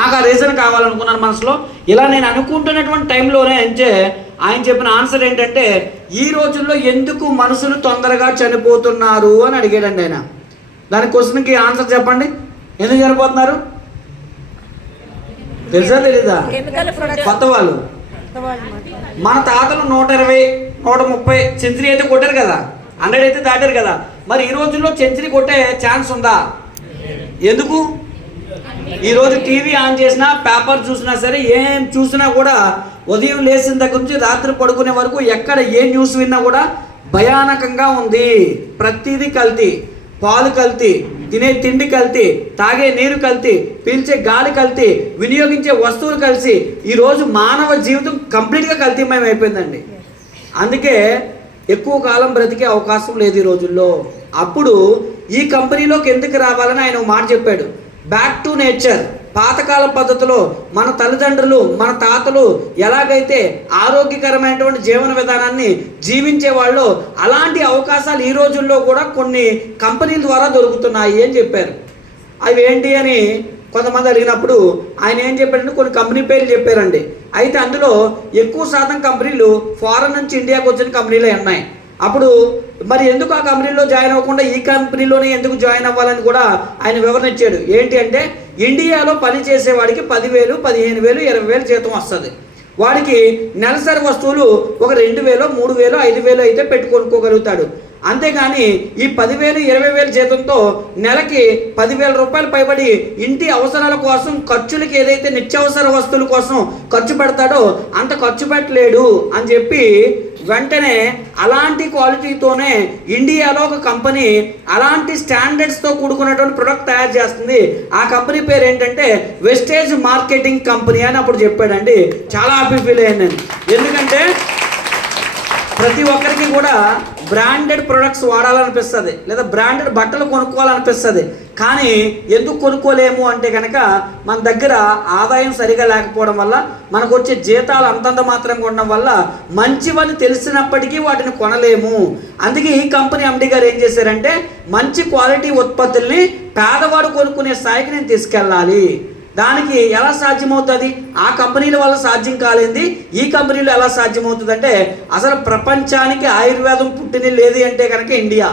నాకు ఆ రీజన్ కావాలనుకున్నాను మనసులో. ఇలా నేను అనుకుంటున్నటువంటి టైంలోనే ఆయన చెప్పిన ఆన్సర్ ఏంటంటే, ఈ రోజుల్లో ఎందుకు మనుషులు తొందరగా చనిపోతున్నారు అని అడిగాడండి ఆయన. దాని క్వశ్చన్కి ఆన్సర్ చెప్పండి. ఎందుకు చనిపోతున్నారు తెలుసా తెలీదా? కొత్త వాళ్ళు మన తాతలు 120, 130 సెంచరీ అయితే కొట్టారు కదా, 100 అయితే దాటారు కదా. మరి ఈ రోజుల్లో సెంచరీ కొట్టే ఛాన్స్ ఉందా? ఎందుకు? ఈరోజు టీవీ ఆన్ చేసినా, పేపర్ చూసినా సరే, ఏం చూసినా కూడా ఉదయం లేచిన దగ్గర నుంచి రాత్రి పడుకునే వరకు ఎక్కడ ఏ న్యూస్ విన్నా కూడా భయానకంగా ఉంది. ప్రతిదీ కల్తీ, పాలు కల్తీ, తినే తిండి కల్తీ, తాగే నీరు కల్తీ, పీల్చే గాలి కల్తీ, వినియోగించే వస్తువులు కలిసి ఈరోజు మానవ జీవితం కంప్లీట్గా కల్తీమయం అయిపోయిందండి. అందుకే ఎక్కువ కాలం బ్రతికే అవకాశం లేదు ఈ రోజుల్లో. అప్పుడు ఈ కంపెనీలోకి ఎందుకు రావాలని ఆయన మాట చెప్పాడు. Back to nature. పాతకాల పద్ధతిలో మన తల్లిదండ్రులు, మన తాతలు ఎలాగైతే ఆరోగ్యకరమైనటువంటి జీవన విధానాన్ని జీవించే వాళ్ళు, అలాంటి అవకాశాలు ఈ రోజుల్లో కూడా కొన్ని కంపెనీల ద్వారా దొరుకుతున్నాయి అని చెప్పారు. అవి ఏంటి అని కొంతమంది అడిగినప్పుడు ఆయన ఏం చెప్పారంటే కొన్ని కంపెనీ పేర్లు చెప్పారండి. అయితే అందులో ఎక్కువ శాతం కంపెనీలు ఫారెన్ నుంచి ఇండియాకి వచ్చిన కంపెనీలే ఉన్నాయి. అప్పుడు మరి ఎందుకు ఆ కంపెనీలో జాయిన్ అవ్వకుండా ఈ కంపెనీలోనే ఎందుకు జాయిన్ అవ్వాలని కూడా ఆయన వివరణ ఇచ్చాడు. ఏంటి అంటే, ఇండియాలో పని చేసేవాడికి 10,000, 15,000, 20,000 జీతం వస్తుంది. వాడికి నెలసరి వస్తువులు ఒక 2,000, 3,000, 5,000 అయితే పెట్టుకొనుకోగలుగుతాడు. అంతేగాని ఈ 10,000, 20,000 జీతంతో నెలకి 10,000 రూపాయలు పైబడి ఇంటి అవసరాల కోసం, ఖర్చులకి ఏదైతే నిత్యావసర వస్తువుల కోసం ఖర్చు పెడతాడో అంత ఖర్చు పెట్టలేడు అని చెప్పి వెంటనే అలాంటి క్వాలిటీతోనే ఇండియాలో ఒక కంపెనీ అలాంటి స్టాండర్డ్స్తో కూడుకున్నటువంటి ప్రొడక్ట్ తయారు చేస్తుంది. ఆ కంపెనీ పేరు ఏంటంటే వెస్టేజ్ మార్కెటింగ్ కంపెనీ అని అప్పుడు చెప్పాడండి. చాలా హ్యాపీ ఫీల్ అయ్యాను నేను. ఎందుకంటే ప్రతి ఒక్కరికి కూడా బ్రాండెడ్ ప్రొడక్ట్స్ వాడాలనిపిస్తుంది, లేదా బ్రాండెడ్ బట్టలు కొనుక్కోవాలనిపిస్తుంది. కానీ ఎందుకు కొనుక్కోలేము అంటే కనుక మన దగ్గర ఆదాయం సరిగా లేకపోవడం వల్ల, మనకు వచ్చే జీతాలు అంతంత మాత్రంగా ఉండడం వల్ల మంచివని తెలిసినప్పటికీ వాటిని కొనలేము. అందుకే ఈ కంపెనీ ఎండి గారు ఏం చేశారంటే, మంచి క్వాలిటీ ఉత్పత్తుల్ని పేదవాడు కొనుక్కునే స్థాయికి నేను తీసుకెళ్ళాలి. దానికి ఎలా సాధ్యమవుతుంది? ఆ కంపెనీల వల్ల సాధ్యం కాలేంది ఈ కంపెనీలో ఎలా సాధ్యమవుతుంది అంటే, అసలు ప్రపంచానికి ఆయుర్వేదం పుట్టింది లేదు అంటే కనుక ఇండియా.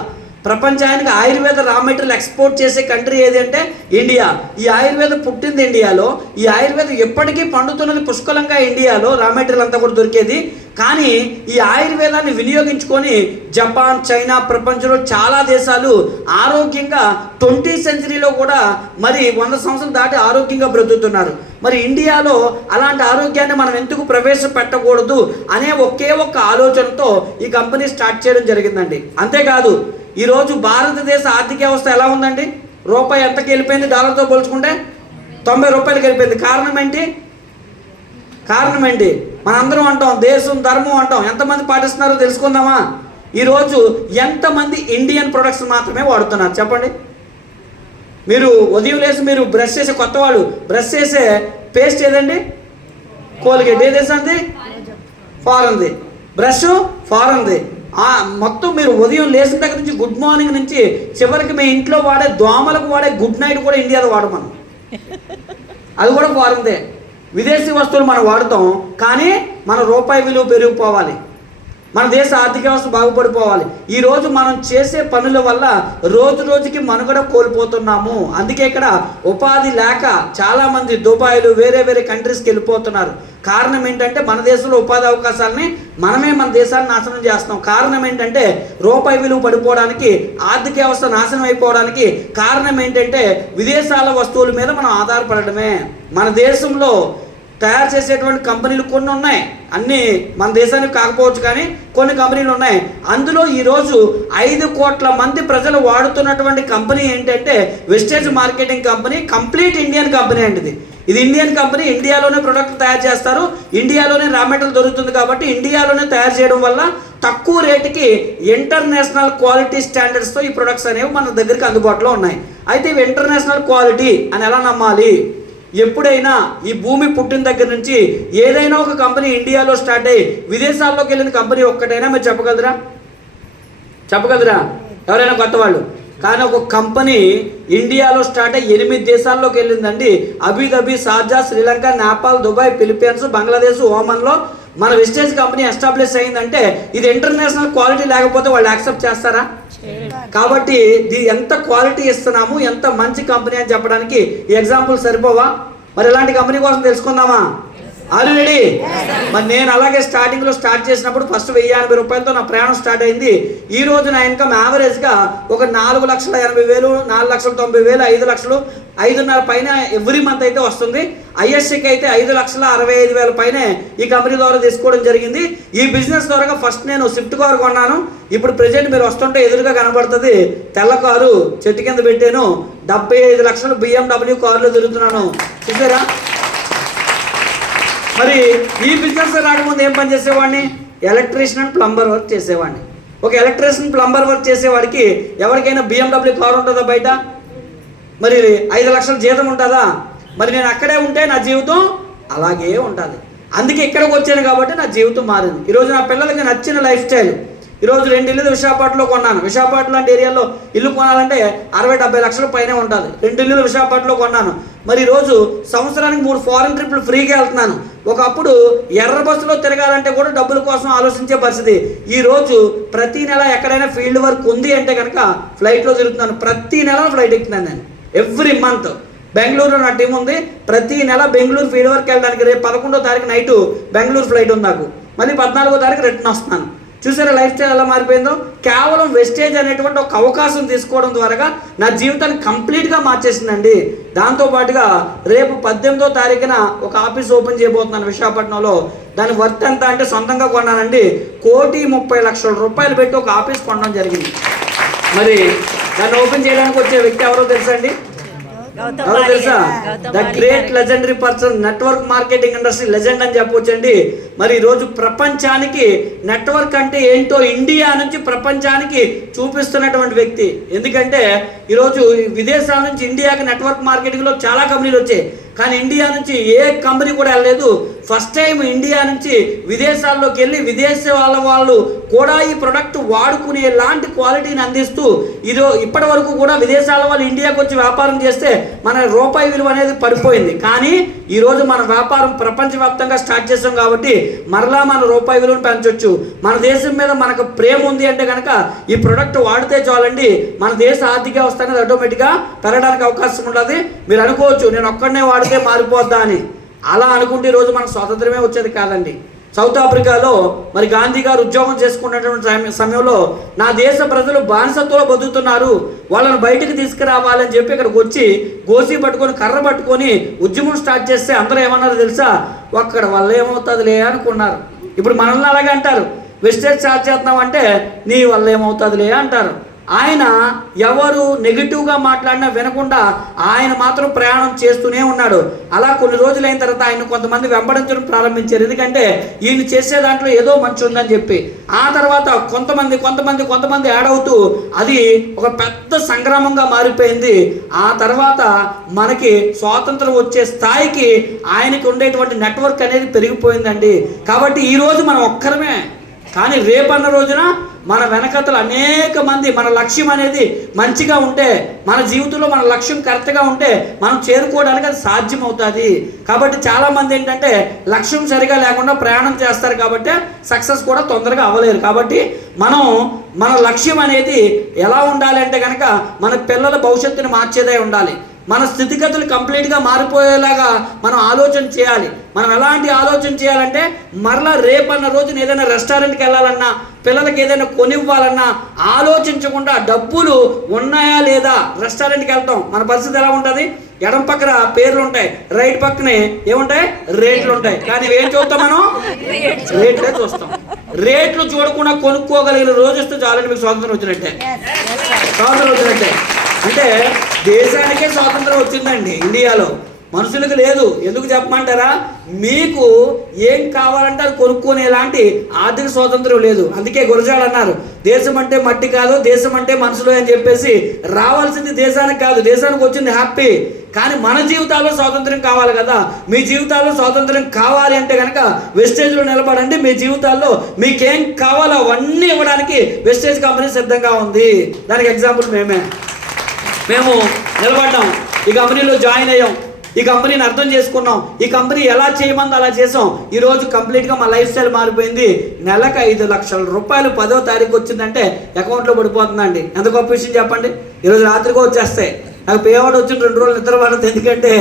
ప్రపంచానికి ఆయుర్వేద రా మెటీరియల్ ఎక్స్పోర్ట్ చేసే కంట్రీ ఏది అంటే ఇండియా. ఈ ఆయుర్వేదం పుట్టింది ఇండియాలో. ఈ ఆయుర్వేదం ఎప్పటికీ పండుతున్నది పుష్కలంగా ఇండియాలో, రా మెటీరియల్ అంతా కూడా దొరికేది. కానీ ఈ ఆయుర్వేదాన్ని వినియోగించుకొని జపాన్, చైనా, ప్రపంచంలో చాలా దేశాలు ఆరోగ్యంగా 20th సెంచరీలో కూడా మరి 100 సంవత్సరాలు దాటి ఆరోగ్యంగా బ్రతుకుతున్నారు. మరి ఇండియాలో అలాంటి ఆరోగ్యాన్ని మనం ఎందుకు ప్రవేశపెట్టకూడదు అనే ఒకే ఒక్క ఆలోచనతో ఈ కంపెనీ స్టార్ట్ చేయడం జరిగిందండి. అంతేకాదు ఈరోజు భారతదేశ ఆర్థిక వ్యవస్థ ఎలా ఉందండి? రూపాయి ఎంతకి వెళ్ళిపోయింది డాలర్తో పోల్చుకుంటే? 90 రూపాయలకి వెళ్ళిపోయింది. కారణం ఏంటి? మనందరం అంటాం దేశం, ధర్మం అంటాం. ఎంతమంది పాటిస్తున్నారో తెలుసుకుందామా? ఈరోజు ఎంతమంది ఇండియన్ ప్రొడక్ట్స్ మాత్రమే వాడుతున్నారు చెప్పండి. మీరు ఉదయం లేసి మీరు బ్రష్ చేసే కొత్త వాళ్ళు బ్రష్ చేసే పేస్ట్ ఏదండి? కోల్గేట్. ఏ దేశంది? ఫారెన్ది. బ్రష్ ఫారెన్ది. మొత్తం మీరు ఉదయం లేచిన దగ్గర నుంచి గుడ్ మార్నింగ్ నుంచి చివరికి మీ ఇంట్లో వాడే దోమలకు వాడే గుడ్ నైట్ కూడా ఇండియాలో వాడమను. అది కూడా ఫారెన్దే. విదేశీ వస్తువులు మనం వాడుతాం, కానీ మన రూపాయి విలువ పెరిగిపోవాలి, మన దేశ ఆర్థిక వ్యవస్థ బాగుపడిపోవాలి. ఈరోజు మనం చేసే పనుల వల్ల రోజు రోజుకి మనుగడ కోల్పోతున్నాము. అందుకే ఇక్కడ ఉపాధి లేక చాలామంది దుబాయ్లు, వేరే వేరే కంట్రీస్కి వెళ్ళిపోతున్నారు. కారణం ఏంటంటే మన దేశంలో ఉపాధి అవకాశాలని మనమే మన దేశాన్ని నాశనం చేస్తున్నాం. కారణం ఏంటంటే రూపాయి విలువ పడిపోవడానికి, ఆర్థిక వ్యవస్థ నాశనం అయిపోవడానికి కారణం ఏంటంటే విదేశాల వస్తువుల మీద మనం ఆధారపడటమే. మన దేశంలో తయారు చేసేటువంటి కంపెనీలు కొన్ని ఉన్నాయి, అన్నీ మన దేశానికి కాకపోవచ్చు, కానీ కొన్ని కంపెనీలు ఉన్నాయి. అందులో ఈరోజు 5 కోట్ల మంది ప్రజలు వాడుతున్నటువంటి కంపెనీ ఏంటంటే Vestige marketing company. Complete Indian company అండి ఇది ఇండియన్ కంపెనీ. ఇండియాలోనే ప్రొడక్ట్ తయారు చేస్తారు, ఇండియాలోనే రా మెటీరియల్ దొరుకుతుంది. కాబట్టి ఇండియాలోనే తయారు చేయడం వల్ల తక్కువ రేటుకి ఇంటర్నేషనల్ క్వాలిటీ స్టాండర్డ్స్తో ఈ ప్రొడక్ట్స్ అనేవి మన దగ్గరికి అందుబాటులో ఉన్నాయి. అయితే ఇవి ఇంటర్నేషనల్ క్వాలిటీ అని ఎలా నమ్మాలి? ఎప్పుడైనా ఈ భూమి పుట్టిన దగ్గర నుంచి ఏదైనా ఒక కంపెనీ ఇండియాలో స్టార్ట్ అయ్యి విదేశాల్లోకి వెళ్ళిన కంపెనీ ఒక్కటైనా మీరు చెప్పగలరా? ఎవరైనా కొత్త వాళ్ళు కానీ ఒక కంపెనీ ఇండియాలో స్టార్ట్ అయ్యి 8 దేశాల్లోకి వెళ్ళిందండి. Abu Dhabi, Sharjah, Sri Lanka, Nepal, Dubai, Philippines, Bangladesh, ఓమన్లో మన వెస్టేజ్ కంపెనీ ఎస్టాబ్లిష్ అయిందంటే ఇది ఇంటర్నేషనల్ క్వాలిటీ లేకపోతే వాళ్ళు యాక్సెప్ట్ చేస్తారా? కాబట్టి ఎంత క్వాలిటీ ఇస్తున్నాము, ఎంత మంచి కంపెనీ అని చెప్పడానికి ఈ ఎగ్జాంపుల్ సరిపోవా? మరి ఇలాంటి కంపెనీ కోసం తెలుసుకుందామా? ఆల్రెడీ మరి నేను అలాగే స్టార్టింగ్లో స్టార్ట్ చేసినప్పుడు ఫస్ట్ 1080 రూపాయలతో నా ప్రయాణం స్టార్ట్ అయింది. ఈ రోజు నా ఇన్కమ్ యావరేజ్గా ఒక 4,80,000, 4,90,000, 5 లక్షలు, 5.5 పైన ఎవ్రీ మంత్ అయితే వస్తుంది. ఐఎస్సికి అయితే 5,65,000 పైనే ఈ కంపెనీ ద్వారా తీసుకోవడం జరిగింది. ఈ బిజినెస్ ద్వారా ఫస్ట్ నేను స్విఫ్ట్ కారు కొన్నాను. ఇప్పుడు ప్రెజెంట్ మీరు వస్తుంటే ఎదురుగా కనబడుతుంది తెల్ల కారు, చెట్టు కింద పెట్టాను. 75 లక్షలు BMW కారులో తిరుగుతున్నాను, చూసారా? మరి ఈ బిజినెస్ రాకముందు ఏం పని చేసేవాడిని? ఎలక్ట్రీషియన్ అండ్ ప్లంబర్ వర్క్ చేసేవాడిని. ఒక ఎలక్ట్రీషియన్ ప్లంబర్ వర్క్ చేసేవాడికి ఎవరికైనా BMW కారు ఉంటుందా బయట? మరి 5 లక్షల జీతం ఉంటుందా? మరి నేను అక్కడే ఉంటే నా జీవితం అలాగే ఉంటుంది. అందుకే ఇక్కడికి వచ్చాను కాబట్టి నా జీవితం మారింది. ఈరోజు నా పిల్లలకి నచ్చిన లైఫ్ స్టైల్. ఈరోజు 2 ఇల్లు విశాఖపట్నంలో కొన్నాను. విశాఖపట్నం లాంటి ఏరియాలో ఇల్లు కొనాలంటే 60-70 లక్షల పైనే ఉంటుంది. 2 ఇల్లులు విశాఖపట్నంలో కొన్నాను. మరి ఈరోజు సంవత్సరానికి 3 ఫారెన్ ట్రిప్లు ఫ్రీగా వెళ్తున్నాను. ఒకప్పుడు ఎర్ర బస్సులో తిరగాలంటే కూడా డబ్బుల కోసం ఆలోచించే పరిస్థితి. ఈరోజు ప్రతి నెల ఎక్కడైనా ఫీల్డ్ వర్క్ ఉంది అంటే కనుక ఫ్లైట్లో తిరుగుతున్నాను. ప్రతి నెల ఫ్లైట్ ఎక్కుతున్నాను నేను. ఎవ్రీ మంత్ బెంగళూరులో నా టీం ఉంది. ప్రతి నెల బెంగళూరు ఫీల్డ్ వర్క్ వెళ్ళడానికి రేపు 11వ తారీఖు నైటు బెంగళూరు ఫ్లైట్ ఉంది నాకు. మళ్ళీ 14వ తారీఖు రిటర్న్ వస్తున్నాను. చూసారా లైఫ్ స్టైల్ ఎలా మారిపోయిందో? కేవలం వెస్టేజ్ అనేటువంటి ఒక అవకాశం తీసుకోవడం ద్వారా నా జీవితాన్ని కంప్లీట్గా మార్చేసిందండి. దాంతోపాటుగా రేపు 18వ తారీఖున ఒక ఆఫీస్ ఓపెన్ చేయబోతున్నాను విశాఖపట్నంలో. దాని వర్త్ ఎంత అంటే సొంతంగా కొన్నానండి, 1,30,00,000 రూపాయలు పెట్టి ఒక ఆఫీస్ కొనడం జరిగింది. మరి దాన్ని ఓపెన్ చేయడానికి వచ్చే వ్యక్తి ఎవరో తెలుసా అండి? ఎవరో తెలుసా? The great legendary person, network marketing industry legend అని చెప్పొచ్చండి. మరి ఈరోజు ప్రపంచానికి నెట్వర్క్ అంటే ఏంటో ఇండియా నుంచి ప్రపంచానికి చూపిస్తున్నటువంటి వ్యక్తి. ఎందుకంటే ఈరోజు విదేశాల నుంచి ఇండియాకి నెట్వర్క్ మార్కెటింగ్లో చాలా కంపెనీలు వచ్చాయి, కానీ ఇండియా నుంచి ఏ కంపెనీ కూడా వెళ్ళలేదు. ఫస్ట్ టైం ఇండియా నుంచి విదేశాల్లోకి వెళ్ళి విదేశీ వాళ్ళు కూడా ఈ ప్రొడక్ట్ వాడుకునే లాంటి క్వాలిటీని అందిస్తూ ఇప్పటి వరకు కూడా విదేశాల వాళ్ళు ఇండియాకి వచ్చి వ్యాపారం చేస్తే మన రూపాయి విలువ అనేది పడిపోయింది. కానీ ఈరోజు మన వ్యాపారం ప్రపంచవ్యాప్తంగా స్టార్ట్ చేసాం కాబట్టి మరలా మన రూపాయి విలువను పెంచవచ్చు. మన దేశం మీద మనకు ప్రేమ ఉంది అంటే కనుక ఈ ప్రొడక్ట్ వాడితే చాలండి, మన దేశ ఆర్థిక వ్యవస్థ అనేది ఆటోమేటిక్గా పెరగడానికి అవకాశం ఉంటుంది. మీరు అనుకోవచ్చు నేను ఒక్కడనే వాడితే మారిపోద్దా అని. అలా అనుకుంటే ఈరోజు మనకు స్వాతంత్రమే వచ్చేది కాదండి. సౌత్ ఆఫ్రికాలో మరి గాంధీ గారు ఉద్యోగం చేసుకున్నటువంటి సమయంలో నా దేశ ప్రజలు బానిసత్వంలో బతుకుతున్నారు, వాళ్ళని బయటకు తీసుకురావాలని చెప్పి ఇక్కడికి వచ్చి గోసి పట్టుకొని కర్ర పట్టుకొని ఉద్యమం స్టార్ట్ చేస్తే అందరూ ఏమన్నారు తెలుసా? ఒక్కడ వల్ల ఏమవుతుందిలే అనుకున్నారు. ఇప్పుడు మనల్ని అలాగే అంటారు, వెస్టేజ్ స్టార్ట్ చేస్తున్నాం అంటే నీ వల్ల ఏమవుతుందిలే అంటారు. ఆయన ఎవరు నెగిటివ్గా మాట్లాడినా వినకుండా ఆయన మాత్రం ప్రయాణం చేస్తూనే ఉన్నాడు. అలా కొన్ని రోజులైన తర్వాత ఆయన కొంతమంది వెంబడించడం ప్రారంభించారు. ఎందుకంటే ఈయన చేసే దాంట్లో ఏదో మంచి ఉందని చెప్పి. ఆ తర్వాత కొంతమంది యాడ్ అవుతూ అది ఒక పెద్ద సంగ్రామంగా మారిపోయింది. ఆ తర్వాత మనకి స్వాతంత్రం వచ్చే స్థాయికి ఆయనకి ఉండేటువంటి నెట్వర్క్ అనేది పెరిగిపోయిందండి. కాబట్టి ఈరోజు మనం ఒక్కరమే, కానీ రేపన్న రోజున మన వెనకతలు అనేక మంది, మన లక్ష్యం అనేది మంచిగా ఉంటే, మన జీవితంలో మన లక్ష్యం కరెక్ట్గా ఉంటే మనం చేరుకోవడానికి అది సాధ్యం అవుతుంది. కాబట్టి చాలామంది ఏంటంటే లక్ష్యం సరిగా లేకుండా ప్రయాణం చేస్తారు కాబట్టి సక్సెస్ కూడా తొందరగా అవ్వలేరు. కాబట్టి మన లక్ష్యం అనేది ఎలా ఉండాలి అంటే కనుక మన పిల్లల భవిష్యత్తుని మార్చేదే ఉండాలి. మన స్థితిగతులు కంప్లీట్గా మారిపోయేలాగా మనం ఆలోచన చేయాలి. మనం ఎలాంటి ఆలోచన చేయాలంటే మరలా రేపన్న రోజున ఏదైనా రెస్టారెంట్కి వెళ్ళాలన్నా, పిల్లలకి ఏదైనా కొనివ్వాలన్నా ఆలోచించకుండా డబ్బులు ఉన్నాయా లేదా రెస్టారెంట్కి వెళ్తాం. మన పరిస్థితి ఎలా ఉంటుంది? ఎడం పక్కన పేర్లు ఉంటాయి, రైట్ పక్కనే ఏముంటాయి? రేట్లు ఉంటాయి. కానీ ఏం చూస్తాం మనం? రేట్లే చూస్తాం. రేట్లు చూడకుండా కొనుక్కోగలిగిన రోజు వస్తే చాలండి మీకు స్వాతంత్రం వచ్చినట్టే. స్వాతంత్రం వచ్చినట్టే అంటే దేశానికే స్వాతంత్రం వచ్చిందండి, ఇండియాలో మనుషులకు లేదు. ఎందుకు చెప్పమంటారా? మీకు ఏం కావాలంటే అది కొనుక్కునేలాంటి ఆర్థిక స్వాతంత్రం లేదు. అందుకే గురజాడ అన్నారు, దేశం అంటే మట్టి కాదు, దేశం అంటే మనుషులు అని చెప్పేసి. రావాల్సింది దేశానికి కాదు, దేశానికి వచ్చింది హ్యాపీ. కానీ మన జీవితాల్లో స్వాతంత్రం కావాలి కదా. మీ జీవితాల్లో స్వాతంత్రం కావాలి అంటే కనుక వెస్టేజ్లో నిలబడండి. మీ జీవితాల్లో మీకేం కావాలో అవన్నీ ఇవ్వడానికి వెస్టేజ్ కంపెనీ సిద్ధంగా ఉంది. దానికి ఎగ్జాంపుల్ మేమే. మేము నిలబడ్డాం, ఈ కంపెనీలో జాయిన్ అయ్యాం, ఈ కంపెనీని అర్థం చేసుకున్నాం, ఈ కంపెనీ ఎలా చేయమంది అలా చేసాం. ఈరోజు కంప్లీట్గా మా లైఫ్ స్టైల్ మారిపోయింది. నెలకు 5 లక్షల రూపాయలు 10వ తారీఖు వచ్చిందంటే అకౌంట్లో పడిపోతుందండి. ఎంత గొప్ప విషయం చెప్పండి. ఈరోజు రాత్రిగా వచ్చేస్తాయి. నాకు పేవాడు వచ్చిన 2 రోజులు నిద్ర పడుతుంది. ఎందుకంటే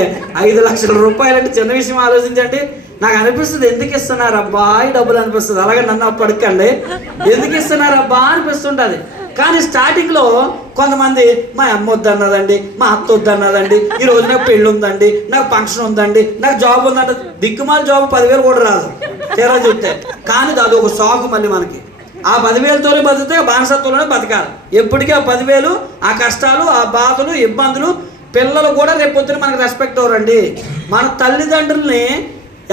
5 లక్షల రూపాయలు అంటే చిన్న విషయం ఆలోచించండి. నాకు అనిపిస్తుంది ఎందుకు ఇస్తున్నారబ్బా ఈ డబ్బులు అనిపిస్తుంది. అలాగే నన్ను అప్పటికండి ఎందుకు ఇస్తున్నారబ్బా అనిపిస్తుంటుంది. కానీ స్టార్టింగ్లో కొంతమంది మా అమ్మ వద్దన్నదండి, మా అత్త వద్దన్నదండి, ఈ రోజు నాకు పెళ్ళి ఉందండి, నాకు ఫంక్షన్ ఉందండి, నాకు జాబ్ ఉందంట. దిక్కుమాల జాబ్ 10,000 కూడా రాదు తీరా చూస్తే. కానీ అది ఒక సాకు. మళ్ళీ మనకి ఆ 10,000తోనే బతికితే బానిసత్వంలోనే బతకాలి. ఎప్పటికీ ఆ 10,000, ఆ కష్టాలు, ఆ బాధలు, ఇబ్బందులు, పిల్లలు కూడా రేపొద్దున మనకు రెస్పెక్ట్ అవ్వరండి. మన తల్లిదండ్రుల్ని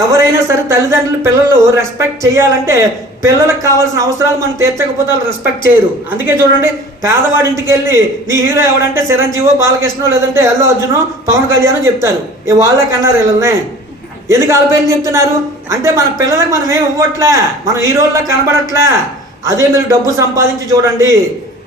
ఎవరైనా సరే తల్లిదండ్రులు పిల్లలు రెస్పెక్ట్ చేయాలంటే పిల్లలకు కావాల్సిన అవసరాలు మనం తీర్చకపోతే వాళ్ళు రెస్పెక్ట్ చేయరు. అందుకే చూడండి, పేదవాడి ఇంటికి వెళ్ళి నీ హీరో ఎవడంటే చిరంజీవో, బాలకృష్ణో, లేదంటే అల్లు అర్జునో, పవన్ కళ్యాణో చెప్తారు. వాళ్ళే కన్నారు వీళ్ళనే. ఎందుకు వాళ్ళ పేరు చెప్తున్నారు అంటే మన పిల్లలకు మనం ఏమి ఇవ్వట్లే, మనం హీరోల్లా కనబడట్లే. అదే మీరు డబ్బు సంపాదించి చూడండి,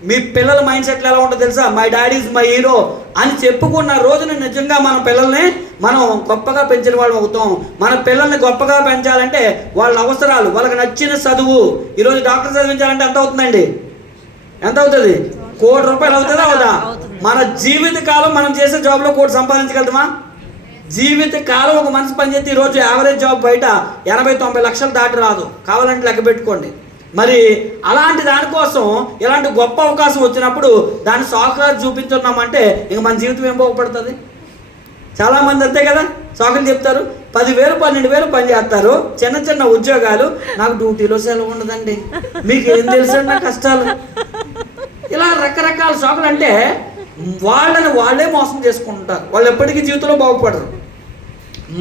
మీ పిల్లల మైండ్ సెట్లు ఎలా ఉంటుందో తెలుసా? My daddy is my hero అని చెప్పుకున్న రోజున నిజంగా మన పిల్లల్ని మనం గొప్పగా పెంచిన వాళ్ళం అవుతాం. మన పిల్లల్ని గొప్పగా పెంచాలంటే వాళ్ళ అవసరాలు, వాళ్ళకి నచ్చిన చదువు. ఈరోజు డాక్టర్ చదివించాలంటే ఎంత అవుతుందండి? ఎంత అవుతుంది? 1 కోటి రూపాయలు అవుతుందా అవుదా? మన జీవిత కాలం మనం చేసే జాబ్లో 1 కోటి సంపాదించగలుగుతామా? జీవిత కాలం ఒక మనిషి పనిచేస్తే ఈరోజు యావరేజ్ జాబ్ బయట 80-90 లక్షలు దాటి రాదు. కావాలంటే లెక్క పెట్టుకోండి. మరి అలాంటి దానికోసం ఇలాంటి గొప్ప అవకాశం వచ్చినప్పుడు దాన్ని సాకులు చూపించున్నామంటే ఇంక మన జీవితం ఏం బాగుపడుతుంది? చాలామంది అంతే కదా, సాకులు చెప్తారు. 10,000 12,000 పని చేస్తారు, చిన్న చిన్న ఉద్యోగాలు. నాకు డ్యూటీలో సెలవు ఉండదండి, మీకు ఏం తెలుసు నా కష్టాలు. ఇలా రకరకాల సాకులు. అంటే వాళ్ళని వాళ్ళే మోసం చేసుకుంటారు. వాళ్ళు ఎప్పటికీ జీవితంలో బాగుపడరు.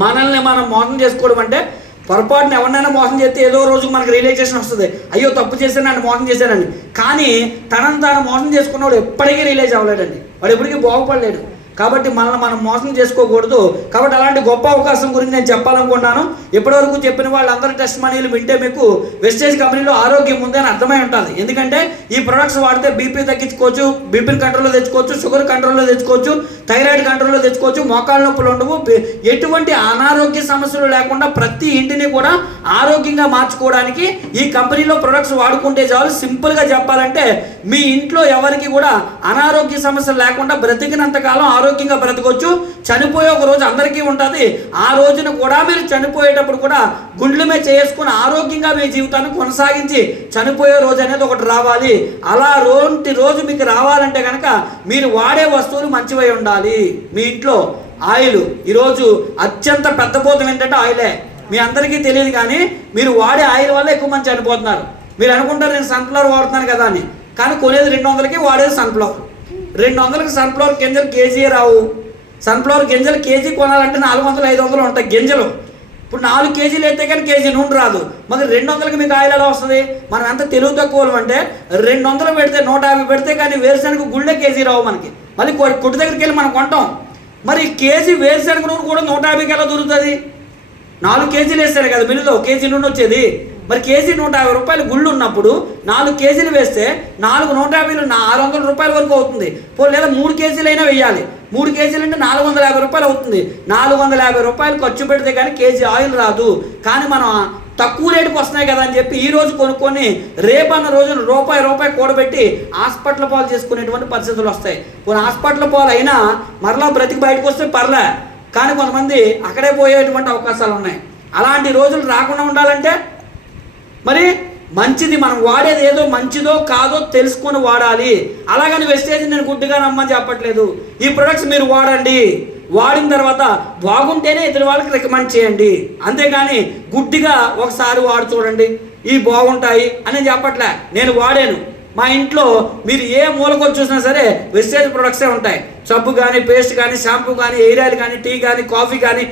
మనల్ని మనం మోసం చేసుకోవడం అంటే పొరపాటున ఎవరినైనా మోసం చేస్తే ఏదో రోజు మనకు రియలైజేషన్ వస్తుంది, అయ్యో తప్పు చేశాను, నన్ను మోసం చేశానండి. కానీ తనను తాను మోసం చేసుకున్నవాడు ఎప్పటికీ రియలైజ్ అవ్వలేడండి, వాడు ఎప్పటికీ బాగుపడలేడు. కాబట్టి మనల్ని మనం మోసం చేసుకోకూడదు. కాబట్టి అలాంటి గొప్ప అవకాశం గురించి నేను చెప్పాలనుకున్నాను. ఇప్పటివరకు చెప్పిన వాళ్ళందరి టెస్ట్ మనీలు వింటే మీకు వెస్టేజ్ కంపెనీలో ఆరోగ్యం ఉందని అర్థమై ఉంటుంది. ఎందుకంటే ఈ ప్రొడక్ట్స్ వాడితే బీపీ తగ్గించుకోవచ్చు, బీపీని కంట్రోల్లో తెచ్చుకోవచ్చు, షుగర్ కంట్రోల్లో తెచ్చుకోవచ్చు, థైరాయిడ్ కంట్రోల్లో తెచ్చుకోవచ్చు, మోకాళ్ళ నొప్పులు ఉండవు, ఎటువంటి అనారోగ్య సమస్యలు లేకుండా ప్రతి ఇంటిని కూడా ఆరోగ్యంగా మార్చుకోవడానికి ఈ కంపెనీలో ప్రొడక్ట్స్ వాడుకుంటే చాలు. సింపుల్గా చెప్పాలంటే మీ ఇంట్లో ఎవరికి కూడా అనారోగ్య సమస్యలు లేకుండా బ్రతికినంత కాలం ఆరోగ్యంగా బ్రతకొచ్చు. చనిపోయే ఒక రోజు అందరికీ ఉంటుంది. ఆ రోజున కూడా మీరు చనిపోయేటప్పుడు కూడా గుండెల మీద చేసుకుని ఆరోగ్యంగా మీ జీవితాన్ని కొనసాగించి చనిపోయే రోజు అనేది ఒకటి రావాలి. అలా రోజు మీకు రావాలంటే కనుక మీరు వాడే వస్తువులు మంచివై ఉండాలి. మీ ఇంట్లో ఆయిల్ ఈరోజు అత్యంత పెద్ద పోతం ఏంటంటే ఆయిలే. మీ అందరికీ తెలియదు, కానీ మీరు వాడే ఆయిల్ వల్ల ఎక్కువ మంది చనిపోతున్నారు. మీరు అనుకుంటారు నేను సన్ఫ్లవర్ వాడుతున్నాను కదా అని, కానీ కొనేది 200కి, వాడేది సన్ఫ్లవర్. 200కి సన్ఫ్లవర్ గింజలు కేజీ రావు. సన్ఫ్లవర్ గింజలు కేజీ కొనాలంటే 400-500 ఉంటాయి గింజలు. ఇప్పుడు 4 కేజీలు అయితే కానీ కేజీ నూనె రాదు. మరి 200కి మీకు ఆయిల్ ఎలా వస్తుంది? మనం ఎంత తెలుగు తక్కువ అంటే 200 పెడితే 150 పెడితే కానీ వేరుశనగ గుళ్ళే కేజీ రావు మనకి. మళ్ళీ కొట్టు దగ్గరికి వెళ్ళి మనం కొంటాం. మరి కేజీ వేరుశనగ నూనె కూడా 150కి ఎలా దొరుకుతుంది? 4 కేజీలు వేస్తారు కదా మిల్లులో కేజీ నూనె వచ్చేది. మరి కేజీ 150 రూపాయలు గుళ్ళు ఉన్నప్పుడు 4 కేజీలు వేస్తే 4 150లు 600 రూపాయల వరకు అవుతుంది. లేదా 3 కేజీలైనా వేయాలి. 3 కేజీలు అంటే 450 రూపాయలు అవుతుంది. 450 రూపాయలు ఖర్చు పెడితే కానీ కేజీ ఆయిల్ రాదు. కానీ మనం తక్కువ రేటుకి వస్తున్నాయి కదా అని చెప్పి ఈ రోజు కొనుక్కొని రేపన్న రోజున రూపాయి కూడబెట్టి హాస్పిటల్ పాలు చేసుకునేటువంటి పరిస్థితులు వస్తాయి. కొన్ని హాస్పిటల్ పాలు అయినా మరలా బ్రతికి బయటకు వస్తే పర్లే, కానీ కొంతమంది అక్కడే పోయేటువంటి అవకాశాలు ఉన్నాయి. అలాంటి రోజులు రాకుండా ఉండాలంటే మరి మంచిది మనం వాడేది ఏదో మంచిదో కాదో తెలుసుకొని వాడాలి. అలాగని వెస్టేజ్ నేను గుడ్డిగా నమ్మని చెప్పట్లేదు. ఈ ప్రొడక్ట్స్ మీరు వాడండి, వాడిన తర్వాత బాగుంటేనే ఇతర వాళ్ళకి రికమెండ్ చేయండి. అంతేగాని గుడ్డిగా ఒకసారి వాడు చూడండి ఈ బాగుంటాయి అని చెప్పట్లే. నేను వాడాను. మా ఇంట్లో మీరు ఏ మూలకొచ్చి చూసినా సరే వెస్టేజ్ ప్రొడక్ట్సే ఉంటాయి. సబ్బు కానీ, పేస్ట్ కానీ, షాంపూ కానీ, ఎయిర్ ఆయిల్ కానీ, టీ కానీ, కాఫీ కానీ,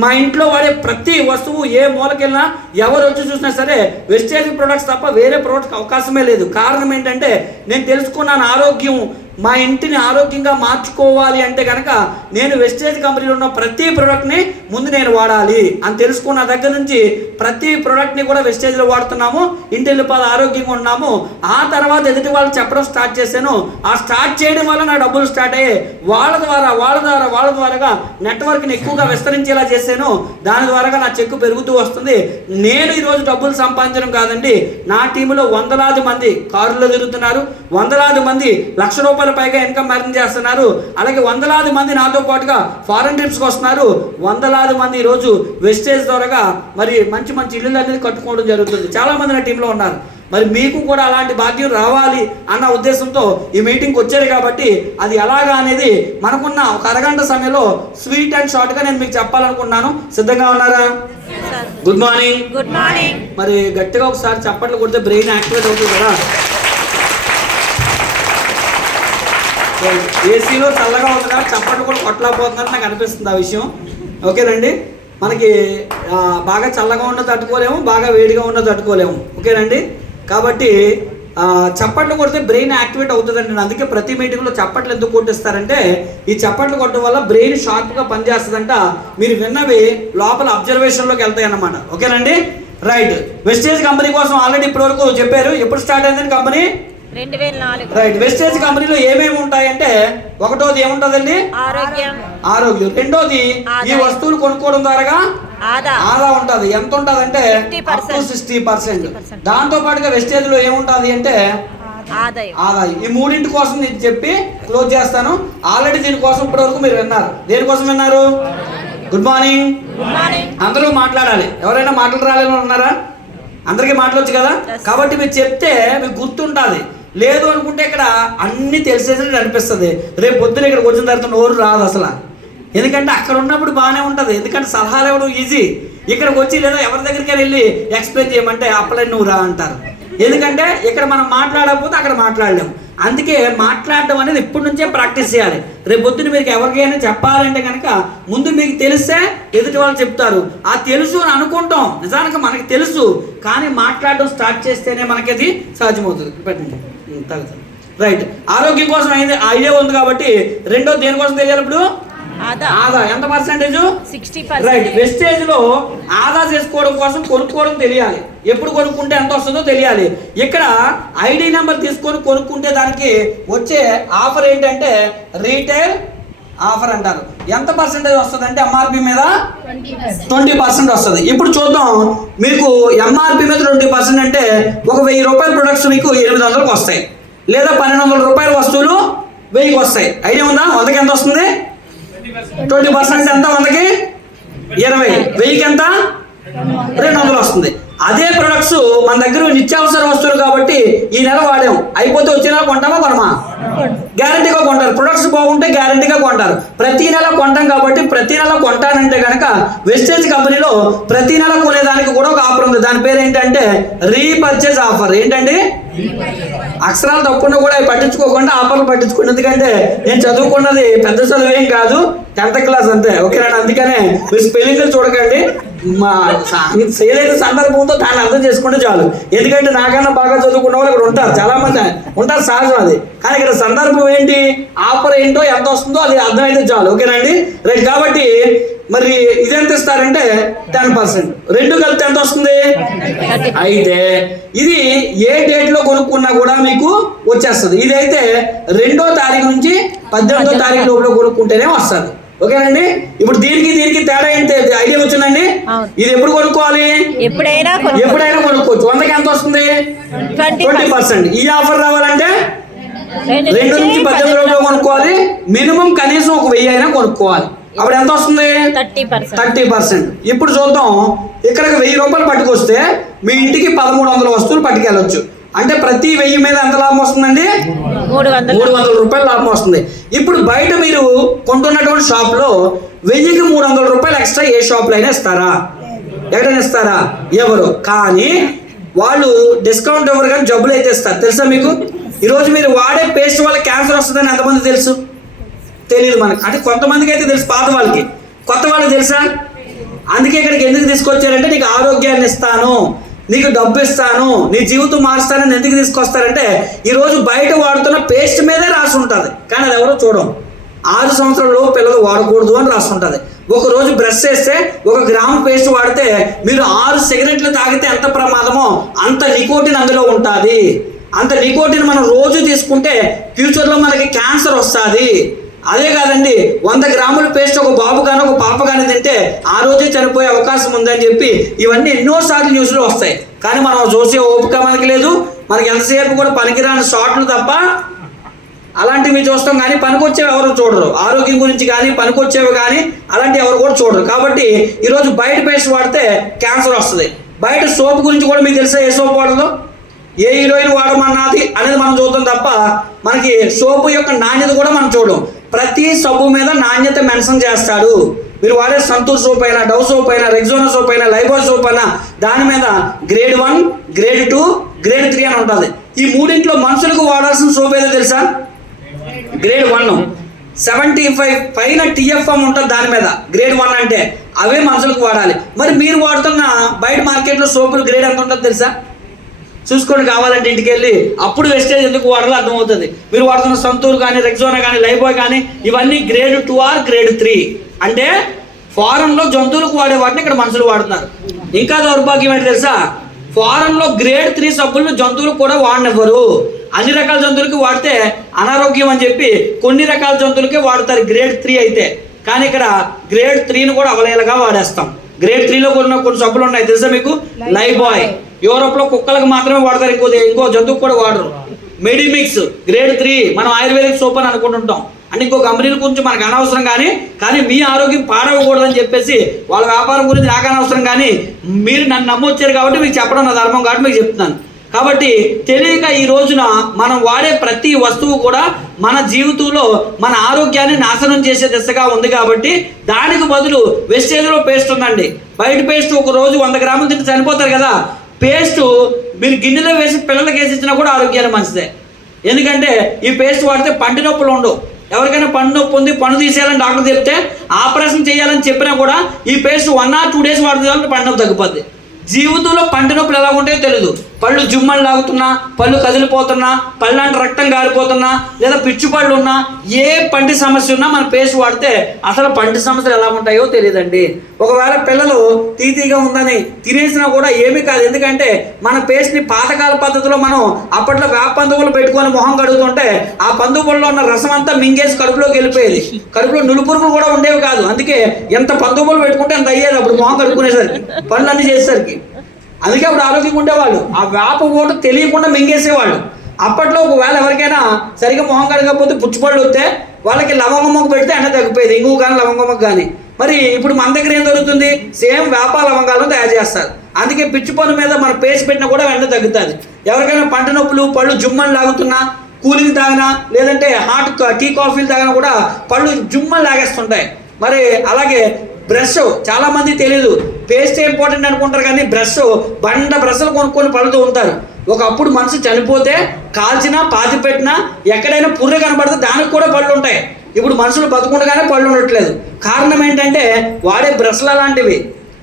మా ఇంట్లో వాడే ప్రతి వస్తువు ఏ మూలకెళ్ళినా ఎవరు వచ్చి చూసినా సరే వెస్టేజ్ ప్రొడక్ట్స్ తప్ప వేరే ప్రొడక్ట్స్ అవకాశమే లేదు. కారణం ఏంటంటే నేను తెలుసుకున్నాను ఆరోగ్యం మా ఇంటిని ఆరోగ్యంగా మార్చుకోవాలి అంటే కనుక నేను వెస్టేజ్ కంపెనీలో ఉన్న ప్రతి ప్రోడక్ట్ని ముందు నేను వాడాలి అని తెలుసుకున్న దగ్గర నుంచి ప్రతి ప్రోడక్ట్ని కూడా వెస్టేజ్లో వాడుతున్నాము, ఇంటిల్లిపాలు ఆరోగ్యంగా ఉన్నాము. ఆ తర్వాత ఎదుటి వాళ్ళు చెప్పడం స్టార్ట్ చేశాను. ఆ స్టార్ట్ చేయడం వల్ల నా డబ్బులు స్టార్ట్ అయ్యాయి. వాళ్ళ ద్వారాగా నెట్వర్క్ని ఎక్కువగా విస్తరించేలా చేశాను. దాని ద్వారా నా చెక్కు పెరుగుతూ వస్తుంది. నేను ఈరోజు డబ్బులు సంపాదించడం కాదండి, నా టీంలో వందలాది మంది కారులో తిరుగుతున్నారు, వందలాది మంది ₹1,00,000 పైగా ఇన్కమ్ ఎర్న్ చేస్తున్నారు. అలాగే వందలాది మంది నాతో పాటుగా ఫారెన్ ట్రిప్స్కి వస్తున్నారు. వందలాది మంది ఈరోజు వెస్టేజ్ ద్వారా మరి మంచి మంచి ఇల్లు అనేది కట్టుకోవడం జరుగుతుంది. చాలామంది నా టీంలో ఉన్నారు. మరి మీకు కూడా అలాంటి భాగ్యం రావాలి అన్న ఉద్దేశంతో ఈ మీటింగ్కి వచ్చారు కాబట్టి అది ఎలాగా అనేది మనకున్న ఒక అరగంట సమయంలో స్వీట్ అండ్ షార్ట్గా నేను మీకు చెప్పాలనుకున్నాను. సిద్ధంగా ఉన్నారా? Good morning. Good morning. మరి గట్టిగా ఒకసారి చప్పట్లు కొడితే బ్రెయిన్ యాక్టివేట్ అవుతుంది కదా. ఏసీలో చల్లగా ఉంది కదా, చప్పట్లు కూడా కొట్టలేకపోతున్నట్టు నాకు అనిపిస్తుంది ఆ విషయం. ఓకేనండి, మనకి బాగా చల్లగా ఉన్న తట్టుకోలేము, బాగా వేడిగా ఉన్న తట్టుకోలేము. ఓకేనండి, కాబట్టి చప్పట్లు కొడితే బ్రెయిన్ యాక్టివేట్ అవుతుందండి. అందుకే ప్రతి మీటింగ్లో చప్పట్లు ఎందుకు కొట్టిస్తారంటే ఈ చప్పట్లు కొట్టడం వల్ల బ్రెయిన్ షార్ప్గా పనిచేస్తుందంట. మీరు విన్నవి లోపల అబ్జర్వేషన్లోకి వెళ్తాయి అన్నమాట. ఓకేనండి, రైట్. వెస్టేజ్ కంపెనీ కోసం ఆల్రెడీ ఇప్పటివరకు చెప్పారు. ఎప్పుడు స్టార్ట్ అయిందండి కంపెనీ? 2004. రైట్. వెస్టేజ్ కంపెనీలో ఏమేమి ఉంటాయంటే ఒకటోది ఏముంటుందండి? ఆరోగ్యం. రెండోది ఈ వస్తువులు కొనుక్కోవడం ద్వారా ఆదా ఉంటుంది. ఎంత ఉంటుంది అంటే 60%. దాంతో పాటుగా వెస్టేజ్ లో ఏముంటుంది అంటే ఆదాయం. ఈ మూడింటి కోసం నేను చెప్పి క్లోజ్ చేస్తాను. ఆల్రెడీ దీనికోసం ఇప్పటివరకు మీరు విన్నారు. దేనికోసం విన్నారు? Good morning. అందరూ మాట్లాడాలి. ఎవరైనా మాటలు రాలేని ఉన్నారా? అందరికీ మాట్లాడొచ్చు కదా. కాబట్టి మీరు చెప్తే మీకు గుర్తుంటుంది. లేదు అనుకుంటే ఇక్కడ అన్నీ తెలిసేసినట్టు అనిపిస్తుంది. రేపు పొద్దున ఇక్కడికి వచ్చిన తర్వాత నోరు రాదు అసలు. ఎందుకంటే అక్కడ ఉన్నప్పుడు బాగానే ఉంటుంది. ఎందుకంటే సలహాలు ఇవ్వడం ఈజీ. ఇక్కడికి వచ్చి లేదా ఎవరి దగ్గరికి వెళ్ళి ఎక్స్ప్లెయిన్ చేయమంటే అప్పుడే నువ్వు రా అంటారు. ఎందుకంటే ఇక్కడ మనం మాట్లాడకపోతే అక్కడ మాట్లాడలేము. అందుకే మాట్లాడడం అనేది ఇప్పటి నుంచే ప్రాక్టీస్ చేయాలి. రేపు పొద్దున మీకు ఎవరికైనా చెప్పాలంటే కనుక ముందు మీకు తెలిస్తే ఎదుటి వాళ్ళు చెప్తారు. ఆ తెలుసు అని అనుకుంటాం, నిజానికి మనకి తెలుసు, కానీ మాట్లాడడం స్టార్ట్ చేస్తేనే మనకి అది సాధ్యమవుతుంది. పెట్టండి, తగ్గుతుంది. రైట్. ఆరోగ్యం కోసం అయింది ఐడియా ఉంది కాబట్టి రెండో దేనికోసం తెలియాలి ఇప్పుడు? ఆదా. ఎంత పర్సెంటేజ్? 60%. రైట్. వెస్టేజ్ లో ఆదా చేసుకోవడం కోసం కొనుక్కోవడం తెలియాలి. ఎప్పుడు కొనుక్కుంటే ఎంత వస్తుందో తెలియాలి. ఇక్కడ ఐడి నెంబర్ తీసుకొని కొనుక్కుంటే దానికి వచ్చే ఆఫర్ ఏంటంటే రీటైల్ ఆఫర్ అంటారు. ఎంత పర్సెంటేజ్ వస్తుంది అంటే ఎంఆర్పి మీద 20% వస్తుంది. ఇప్పుడు చూద్దాం. మీకు ఎంఆర్పి మీద 20% అంటే ఒక ₹1000 ప్రొడక్ట్స్ మీకు 800కి వస్తాయి, లేదా ₹1200 వస్తువులు 1000కి వస్తాయి. ఐడియా ఉందా? 100కి ఎంత వస్తుంది? 20% ఎంత? 100కి 20. 1000కి ఎంత? 200 వస్తుంది. అదే ప్రొడక్ట్స్ మన దగ్గర నిత్యావసర వస్తువులు కాబట్టి ఈ నెల వాడాం, అయిపోతే వచ్చే నెల కొంటామా కొనమా? గ్యారంటీగా కొంటారు. ప్రొడక్ట్స్ బాగుంటే గ్యారంటీగా కొంటారు. ప్రతి నెల కొంటాం కాబట్టి ప్రతి నెల కొంటానంటే కనుక వెస్టేజ్ కంపెనీలో ప్రతి నెల కొనేదానికి కూడా ఒక ఆఫర్ ఉంది. దాని పేరు ఏంటంటే రీపర్చేజ్ ఆఫర్. ఏంటండి? అక్షరాలు తప్పకుండా కూడా పట్టించుకోకుండా ఆఫర్లు పట్టించుకోండి. ఎందుకంటే నేను చదువుకున్నది పెద్ద చదువేం కాదు, 10th క్లాస్ అంతే. ఓకేనా? అందుకనే మీరు స్పెల్లింగ్లు చూడకండి. మా చేయలేని సందర్భంతో దాన్ని అర్థం చేసుకుంటే చాలు. ఎందుకంటే నాకన్నా బాగా చదువుకున్న వాళ్ళు ఇక్కడ ఉంటారు, చాలా మంది ఉంటారు, సహజం అది. కానీ ఇక్కడ సందర్భం ఏంటి, ఆఫర్ ఏంటో, ఎంత వస్తుందో అది అర్థమైతే చాలు. ఓకేనండి, రైట్. కాబట్టి మరి ఇది ఎంత ఇస్తారంటే 10%. రెండు కలిపితే ఎంత వస్తుంది? అయితే ఇది ఏ డేట్ లో కొనుక్కున్నా కూడా మీకు వచ్చేస్తుంది. ఇదైతే 2వ తారీఖు నుంచి 18వ తారీఖు లోపల కొనుక్కుంటేనే వస్తుంది. ఓకేనండి. ఇప్పుడు దీనికి తేడా ఏంటి ఐడియా వచ్చిందండి? ఇది ఎప్పుడు కొనుక్కోవాలి? ఎప్పుడైనా కొనుక్కోవచ్చు. 100కి ఎంత వస్తుంది? 20%. ఈ ఆఫర్ రావాలంటే 2 నుంచి 18 రోజుల్లో కొనుక్కోవాలి. మినిమం కనీసం ఒక 1000 అయినా కొనుక్కోవాలి. అప్పుడు ఎంత వస్తుంది? 30%. ఇప్పుడు చూద్దాం. ఇక్కడికి ₹1000 పట్టుకొస్తే మీ ఇంటికి 1300 వస్తువులు పట్టుకెళ్ళొచ్చు. అంటే ప్రతి 1000 మీద ఎంత లాభం వస్తుందండి? ₹300 లాభం వస్తుంది. ఇప్పుడు బయట మీరు కొంటున్నటువంటి షాప్లో 1000కి ₹300 ఎక్స్ట్రా ఏ షాప్లో అయినా ఇస్తారా? ఎక్కడైనా ఇస్తారా? ఎవరు. కానీ వాళ్ళు డిస్కౌంట్ ఎవరు, కానీ జబ్బులు అయితే ఇస్తారు. తెలుసా మీకు? ఈరోజు మీరు వాడే పేస్ట్ వల్ల క్యాన్సర్ వస్తుందని ఎంతమంది తెలుసు? తెలియదు మనకు. అంటే కొంతమందికి అయితే తెలుసు, పాత వాళ్ళకి. కొత్త వాళ్ళకి తెలుసా? అందుకే ఇక్కడికి ఎందుకు తీసుకొచ్చారంటే నీకు ఆరోగ్యాన్ని ఇస్తాను, నీకు డబ్బు ఇస్తాను, నీ జీవితం మారుస్తానని ఎందుకు తీసుకొస్తారంటే ఈరోజు బయట వాడుతున్న పేస్ట్ మీదే రాసి ఉంటుంది, కానీ అది ఎవరో చూడం. 6 సంవత్సరాలు పిల్లలు వాడకూడదు అని రాసి ఉంటుంది. ఒకరోజు బ్రష్ చేస్తే 1 గ్రాము పేస్ట్ వాడితే మీరు 6 సిగరెట్లు తాగితే ఎంత ప్రమాదమో అంత నికోటిన్ అందులో ఉంటుంది. అంత నికోటిన్ మనం రోజు తీసుకుంటే ఫ్యూచర్లో మనకి క్యాన్సర్ వస్తుంది. అదే కాదండి, 100 గ్రాముల పేస్ట్ ఒక బాబు కానీ ఒక పాప కానీ తింటే ఆ రోజే చనిపోయే అవకాశం ఉందని చెప్పి ఇవన్నీ ఎన్నోసార్లు న్యూస్లో వస్తాయి. కానీ మనం చూసే ఓపిక మనకి లేదు. మనకి ఎంతసేపు కూడా పనికిరాని షార్ట్లు తప్ప అలాంటివి చూస్తాం, కానీ పనికొచ్చేవి ఎవరు చూడరు. ఆరోగ్యం గురించి కానీ పనికొచ్చేవి కానీ అలాంటివి ఎవరు కూడా చూడరు. కాబట్టి ఈరోజు బయట పేస్ట్ వాడితే క్యాన్సర్ వస్తుంది. బయట సోప్ గురించి కూడా మీకు తెలుసా, ఏ సోప్ వాడదో, ఏ హీరోయిన్ వాడమన్నది అనేది మనం చూద్దాం తప్ప మనకి సోపు యొక్క నాణ్యత కూడా మనం చూడం. ప్రతి సబ్బు మీద నాణ్యత మెన్షన్ చేస్తాడు. మీరు వాడే సంతూర్ సోప్ అయినా, డవ్ సోప్ అయినా, రెగ్జోనా సోప్ అయినా, లైబాయ్ సోప్ అయినా దాని మీద గ్రేడ్ 1, గ్రేడ్ 2, గ్రేడ్ 3 అని ఉంటుంది. ఈ మూడింట్లో మనుషులకు వాడాల్సిన సోప్ ఏదో తెలుసా? గ్రేడ్ 1. 75 పైన TFM ఉంటుంది దాని మీద, గ్రేడ్ 1 అంటే అవే మనుషులకు వాడాలి. మరి మీరు వాడుతున్న బయట మార్కెట్లో సోపులు గ్రేడ్ ఎంత ఉంటుందో తెలుసా? చూసుకోండి, కావాలంటే ఇంటికి వెళ్ళి. అప్పుడు వెస్టేజ్ ఎందుకు వాడాలో అర్థమవుతుంది. మీరు వాడుతున్న సంతూర్ కానీ, రెగ్జోనా కానీ, లైబాయ్ కానీ ఇవన్నీ గ్రేడ్ 2 ఆర్ గ్రేడ్ 3 అంటే ఫారెన్లో జంతువులకు వాడే వాటిని ఇక్కడ మనుషులు వాడుతున్నారు. ఇంకా దౌర్భాగ్యం ఏంటి తెలుసా? ఫారెన్లో గ్రేడ్ 3 సబ్బులను జంతువులకు కూడా వాడనివ్వరు. అన్ని రకాల జంతువులకి వాడితే అనారోగ్యం అని చెప్పి కొన్ని రకాల జంతువులకే వాడతారు గ్రేడ్ 3 అయితే. కానీ ఇక్కడ గ్రేడ్ 3ని కూడా అవలేలగా వాడేస్తాం. గ్రేడ్ 3లో కొన్ని సబ్బులు ఉన్నాయి తెలుసా మీకు? లైబాయ్. యూరోప్లో కుక్కలకు మాత్రమే వాడతారు, ఇంకో జంతువుకు కూడా వాడరు. మెడిమిక్స్ గ్రేడ్ 3 మనం ఆయుర్వేదిక్ సోప్ అని అనుకుంటుంటాం. అంటే ఇంకో కంపెనీల గురించి మనకు అనవసరం, కానీ మీ ఆరోగ్యం పాడవకూడదని చెప్పేసి వాళ్ళ వ్యాపారం గురించి నాకు అనవసరం, కానీ మీరు నన్ను నమ్మొచ్చారు కాబట్టి మీకు చెప్పడం నా ధర్మం కాబట్టి మీకు చెప్తున్నాను. కాబట్టి తెలియక ఈ రోజున మనం వాడే ప్రతి వస్తువు కూడా మన జీవితంలో మన ఆరోగ్యాన్ని నాశనం చేసే దిశగా ఉంది. కాబట్టి దానికి బదులు వెస్టేజ్లో పేస్ట్ ఉందండి. బయట పేస్ట్ ఒక రోజు 100 గ్రాములు తింటే చనిపోతారు కదా. పేస్ట్ మీరు గిన్నెలో వేసి పిల్లలకి వేసి ఇచ్చినా కూడా ఆరోగ్యానికి మంచిదే. ఎందుకంటే ఈ పేస్ట్ వాడితే పంటి నొప్పులు ఉండవు. ఎవరికైనా పన్ను నొప్పి ఉంది, పన్ను తీసేయాలని డాక్టర్ చెప్తే ఆపరేషన్ చేయాలని చెప్పినా కూడా ఈ పేస్ట్ 1 or 2 days వాడితే పంటి నొప్పి తగ్గిపోద్ది. జీవితంలో పంటి నొప్పులు ఎలా ఉంటాయో తెలియదు. పళ్ళు జుమ్మలు లాగుతున్నా, పళ్ళు కదిలిపోతున్నా, పళ్ళంటే రక్తం గారిపోతున్నా, లేదా పిచ్చు పళ్ళు ఉన్నా, ఏ పంటి సమస్య ఉన్నా మన పేస్ట్ వాడితే అసలు పంటి సమస్యలు ఎలా ఉంటాయో తెలియదండి. ఒకవేళ పిల్లలు తీతీగా ఉందని తినేసినా కూడా ఏమీ కాదు. ఎందుకంటే మన పేస్ట్ని పాతకాల పద్ధతిలో మనం అప్పట్లో వేప పందువులు పెట్టుకొని మొహం కడుగుతుంటే ఆ పందువుల్లో ఉన్న రసం అంతా మింగేసి కడుపులోకి వెళ్ళిపోయేది. కడుపులో నులుపురుగులు కూడా ఉండేవి కాదు. అందుకే ఎంత పందువులు పెట్టుకుంటే అంత అయ్యేది అప్పుడు మొహం కడుక్కునేసరికి, పనులన్నీ చేసేసరికి. అందుకే అప్పుడు ఆరోగ్యంగా ఉండేవాళ్ళు. ఆ వేప ఓటు తెలియకుండా మింగేసేవాళ్ళు. అప్పట్లో ఒకవేళ ఎవరికైనా సరిగ్గా మొహం కడగకపోతే పుచ్చిపళ్ళు వస్తే వాళ్ళకి లవంగం మొక్క పెడితే ఎండ తగ్గిపోయేది, ఇంగువ కానీ లవంగం మొక్క కానీ. మరి ఇప్పుడు మన దగ్గర ఏం దొరుకుతుంది? సేమ్ వేప లవంగాలను తయారు చేస్తారు. అందుకే పిచ్చి పన్ను మీద మన పేస్ట్ పెట్టినా కూడా ఎండ తగ్గుతుంది. ఎవరికైనా పంట నొప్పులు, పళ్ళు జుమ్మని లాగుతున్నా, కూలింగ్ తాగినా, లేదంటే హాట్ టీ కాఫీలు తాగినా కూడా పళ్ళు జుమ్మని లాగేస్తుంటాయి. మరి అలాగే బ్రష్ చాలా మంది తెలియదు. పేస్ట్ ఇంపార్టెంట్ అనుకుంటారు, కానీ బ్రష్లు కొనుక్కొని పడుతూ ఉంటారు. ఒకప్పుడు మనిషి చనిపోతే కాల్చినా, పాతి పెట్టినా, ఎక్కడైనా పుర్రె కనబడితే దానికి కూడా పళ్ళు ఉంటాయి. ఇప్పుడు మనుషులు బతుకుండగానే పళ్ళు ఉండట్లేదు. కారణం ఏంటంటే వాడే బ్రష్లు అలాంటివి.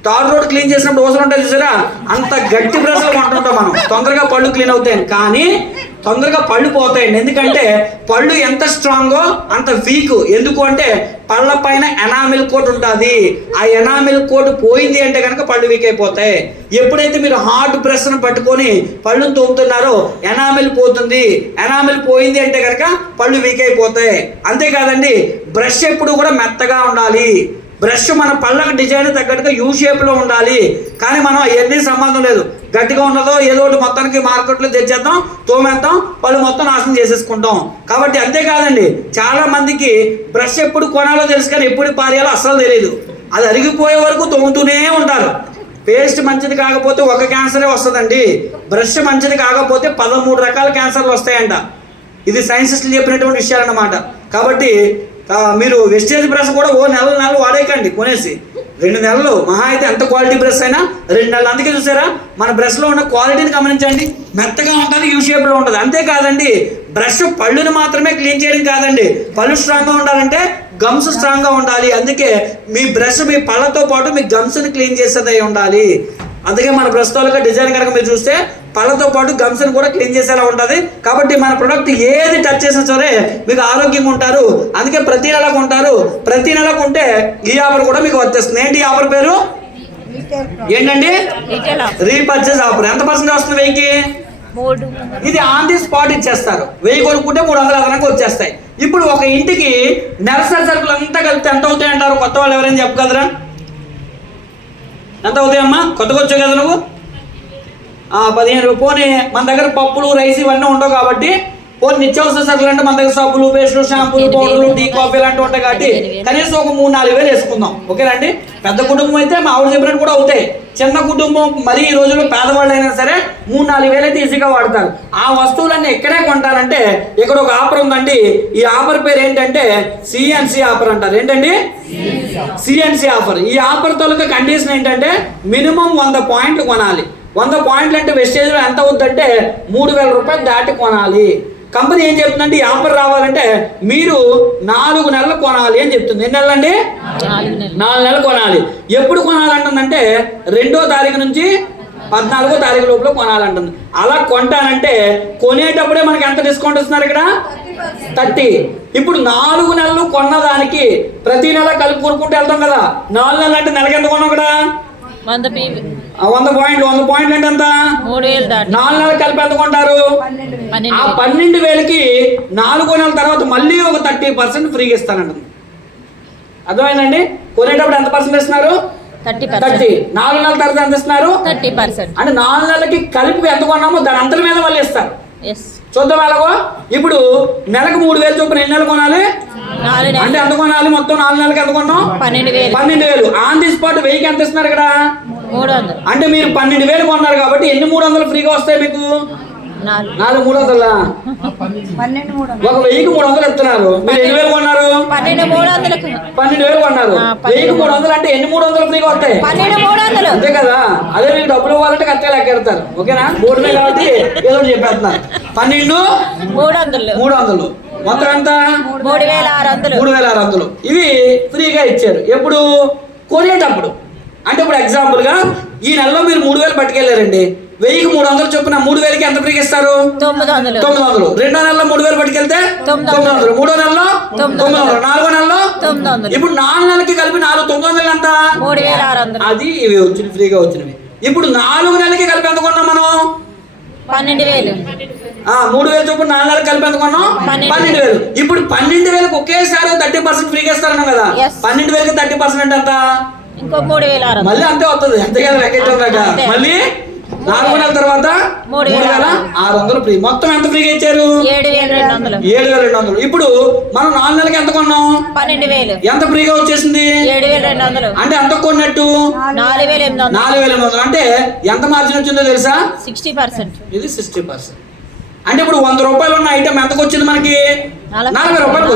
తార్ రోడ్ క్లీన్ చేసినప్పుడు అవసరం ఉంటాయి చూసారా, అంత గట్టి బ్రష్లు కొంటుంటాం మనం. తొందరగా పళ్ళు క్లీన్ అవుతాయి, కానీ తొందరగా పళ్ళు పోతాయండి. ఎందుకంటే పళ్ళు ఎంత స్ట్రాంగో అంత వీక్. ఎందుకు అంటే పళ్ళ పైన ఎనామిల్ కోట్ ఉంటుంది. ఆ ఎనామిల్ కోట్ పోయింది అంటే కనుక పళ్ళు వీక్ అయిపోతాయి. ఎప్పుడైతే మీరు హార్డ్ బ్రష్ను పట్టుకొని పళ్ళును తోముతున్నారో ఎనామిల్ పోతుంది. ఎనామిల్ పోయింది అంటే కనుక పళ్ళు వీక్ అయిపోతాయి. అంతేకాదండి, బ్రష్ ఎప్పుడు కూడా మెత్తగా ఉండాలి. బ్రష్ మన పళ్ళకు డిజైన్ తగ్గట్టుగా యూ షేప్లో ఉండాలి. కానీ మనం అవన్నీ సంబంధం లేదు. గట్టిగా ఉన్నదో ఏదో ఒకటి మొత్తానికి మార్కెట్లో తెచ్చేద్దాం, తోమేద్దాం, పళ్ళు మొత్తం నాశనం చేసేసుకుంటాం. కాబట్టి అంతేకాదండి, చాలా మందికి బ్రష్ ఎప్పుడు కొనాలో తెలుసు, కానీ ఎప్పుడు పారేయాలో అస్సలు తెలియదు. అది అరిగిపోయే వరకు తోముతూనే ఉంటారు. పేస్ట్ మంచిది కాకపోతే ఒక క్యాన్సరే వస్తుందండి. బ్రష్ మంచిది కాకపోతే 13 రకాల క్యాన్సర్లు వస్తాయంట. ఇది సైంటిస్టులు చెప్పినటువంటి విషయాలన్నమాట. కాబట్టి మీరు వెస్టేజ్ బ్రష్ కూడా ఓ నెలలు వాడేయకండి. కొనేసి 2 నెలలు మహా అయితే ఎంత క్వాలిటీ బ్రష్ అయినా 2 నెలలు. అందుకే చూసారా మన బ్రష్లో ఉన్న క్వాలిటీని గమనించండి. మెత్తగా ఉంటుంది, యూ షేప్లో ఉంటుంది. అంతేకాదండి, బ్రష్ పళ్ళుని మాత్రమే క్లీన్ చేయడం కాదండి, పళ్ళు స్ట్రాంగ్గా ఉండాలంటే గమ్స్ స్ట్రాంగ్గా ఉండాలి. అందుకే మీ బ్రష్ మీ పళ్ళతో పాటు మీ గమ్స్ని క్లీన్ చేసేదై ఉండాలి. అందుకే మన ప్రస్తుతాలుగా డిజైన్ కనుక మీరు చూస్తే పళ్ళతో పాటు గమ్స్ని కూడా క్లీన్ చేసేలా ఉంటుంది. కాబట్టి మన ప్రొడక్ట్ ఏది టచ్ చేసినా సరే మీకు ఆరోగ్యంగా ఉంటారు. అందుకే ప్రతి నెల కొంటారు. ప్రతి నెల కొంటే ఈ ఆఫర్ కూడా మీకు వచ్చేస్తుంది. ఏంటి ఈ ఆఫర్ పేరు ఏంటండి? Repurchase offer. ఎంత పర్సెంట్ వస్తుంది? 1000కి ఇది ఆన్ ది స్పాట్ ఇచ్చేస్తారు. 1000 కొనుక్కుంటే 300 అదనంగా వచ్చేస్తాయి. ఇప్పుడు ఒక ఇంటికి నెలసరి సరుకులు అంతా కలిపితే ఎంత అవుతాయి అంటారు? కొత్త వాళ్ళు ఎవరైనా చెప్పగలరా? ఎంత అవుతాయమ్మా? కొత్తగా వచ్చావు కదా నువ్వు. 15 పోనీ మన దగ్గర పప్పులు రైస్ ఇవన్నీ ఉండవు కాబట్టి పోనీ నిత్యావసర సరుకులు అంటే మన దగ్గర సబ్బులు పేస్టులు షాంపూలు పౌడర్లు టీ కాఫీ లాంటివి ఉంటాయి కాబట్టి కనీసం ఒక 3-4 వేలు వేసుకుందాం. ఓకేనండి? పెద్ద కుటుంబం అయితే మా ఆవిడ చెప్పినట్టు కూడా అవుతాయి. చిన్న కుటుంబం మరి ఈ రోజుల్లో పేదవాళ్ళు అయినా సరే 3-4 వేలు అయితే ఈజీగా వాడతారు. ఆ వస్తువులన్నీ ఎక్కడే కొంటారంటే ఇక్కడ ఒక ఆఫర్ ఉందండి. ఈ ఆఫర్ పేరు ఏంటంటే సిఎన్సి ఆఫర్ అంటారు. ఏంటండి? CNC offer. ఈ ఆఫర్ తోలుక కండిషన్ ఏంటంటే మినిమం 100 పాయింట్లు కొనాలి. 100 పాయింట్లు అంటే వెస్టేజ్లో ఎంత అవుతుందంటే 3000 రూపాయలు దాటి కొనాలి. కంపెనీ ఏం చెప్తుందంటే ఈ ఆఫర్ రావాలంటే మీరు 4 నెలలు కొనాలి అని చెప్తుంది. ఎన్ని నెలలు అండి? 4 నెలలు కొనాలి. ఎప్పుడు కొనాలంటుందంటే 2వ తారీఖు నుంచి 14వ తారీఖు లోపల కొనాలంటుంది. అలా కొంటానంటే కొనేటప్పుడే మనకి ఎంత డిస్కౌంట్ ఇస్తున్నారు ఇక్కడ? 30. ఇప్పుడు 4 నెలలు కొన్నదానికి ప్రతి నెల కలిపి కొనుక్కుంటూ వెళ్తాం కదా. 4 నెలలు అంటే నెలకి ఎంత కొన్నాం ఇక్కడ? 100 పాయింట్లు. 100 పాయింట్లు అంటే ఎంత? 3000. 4 నెలలు కలిపి ఎంత కొంటారు? ఆ 12,000కి 4 నెలల తర్వాత మళ్ళీ ఒక 30% ఫ్రీగా ఇస్తానంటుంది. అర్థమైందండి? కొనేటప్పుడు ఎంత పర్సెంట్ ఇస్తున్నారు? 30. 4 నెలల తర్వాత ఎంత ఇస్తున్నారు? 30%. అంటే 4 నెలలకి కలిపి ఎంత కొన్నామో దాని అంతల మీద మళ్ళీ ఇస్తారు. చూద్దాం ఎలాగో. ఇప్పుడు నెలకు 3000 చొప్పున ఎన్ని నెలలు కొనాలి అంటే ఎంత కొనాలి? మొత్తం 4 నెలలకి ఎంత కొన్నాం? 12,000. ఆన్ ది స్పాట్ 1000కి ఎంత ఇస్తున్నారు ఇక్కడ? 300. అంటే మీరు 12,000 కొన్నారు కాబట్టి ఎన్ని 300 ఫ్రీగా వస్తాయి మీకు? 4 300. ఒక 1000కి 300 ఇస్తున్నారు. మీరు ఎన్ని వేలు కొన్నారు? 12,000 కొన్నారు. 1000కి 300 అంటే ఎన్ని 300 ఫ్రీగా వస్తాయి? 12,300. అంతే కదా. అదే మీకు డబ్బులు ఇవ్వాలంటే కరెక్ట్గా లెక్క ఎడతారు. ఓకేనా? బోర్డునే కాబట్టి ఏదో చెప్పేస్తున్నారు. 12,300 మొత్తం ఎంత? 3,600. ఇవి ఫ్రీగా ఇచ్చారు. ఎప్పుడు? కొనేటప్పుడు. అంటే ఇప్పుడు ఎగ్జాంపుల్గా ఈ నెలలో మీరు 3,000 పట్టుకెళ్ళారండి. 1000కి 300 చొప్పున 3,000కి ఎంత ఫ్రీగా ఇస్తారు? 900. 2వ నెలలో 3,000 పట్టుకెళ్తే 900. 3వ నెలలో 900. 4వ నెలలో 900. ఇప్పుడు 4 నెలలకి కలిపి 900 ఎంత? 3,600. అది ఇవి వచ్చినవి ఫ్రీగా వచ్చినవి. ఇప్పుడు 4 నెలలకి కలిపి ఎంత కొన్నాం మనం? 12,000. 3,000 చొప్పున 4 నెలలకు కలిపి ఎంత కొన్నాం? 12,000. ఇప్పుడు 12,000కి ఒకేసారి 30% ఫ్రీగా ఇస్తారన్నాం కదా. 12,000కి 30% అంటే ఎంత? ఇంకో 3,600. మళ్ళీ అంతే వస్తుంది. అంతే కదా లెక్క. మళ్ళీ 4 నెలల తర్వాత 3,600 ఫ్రీ. మొత్తం ఎంత ఫ్రీగా ఇచ్చారు? 7,200. ఇప్పుడు మనం 4 నెలలకి ఎంత కొన్నాం? 12,000. ఎంత ఫ్రీగా వచ్చేసింది? 7,200. అంటే ఎంత కొన్నట్టు? 4,800. అంటే ఎంత మార్జిన్ వచ్చిందో తెలుసా? 60%. ఇది 60%. అంటే ఇప్పుడు 100 రూపాయలు ఉన్న ఐటమ్ ఎంతకు వచ్చింది మనకి? 40 రూపాయలు.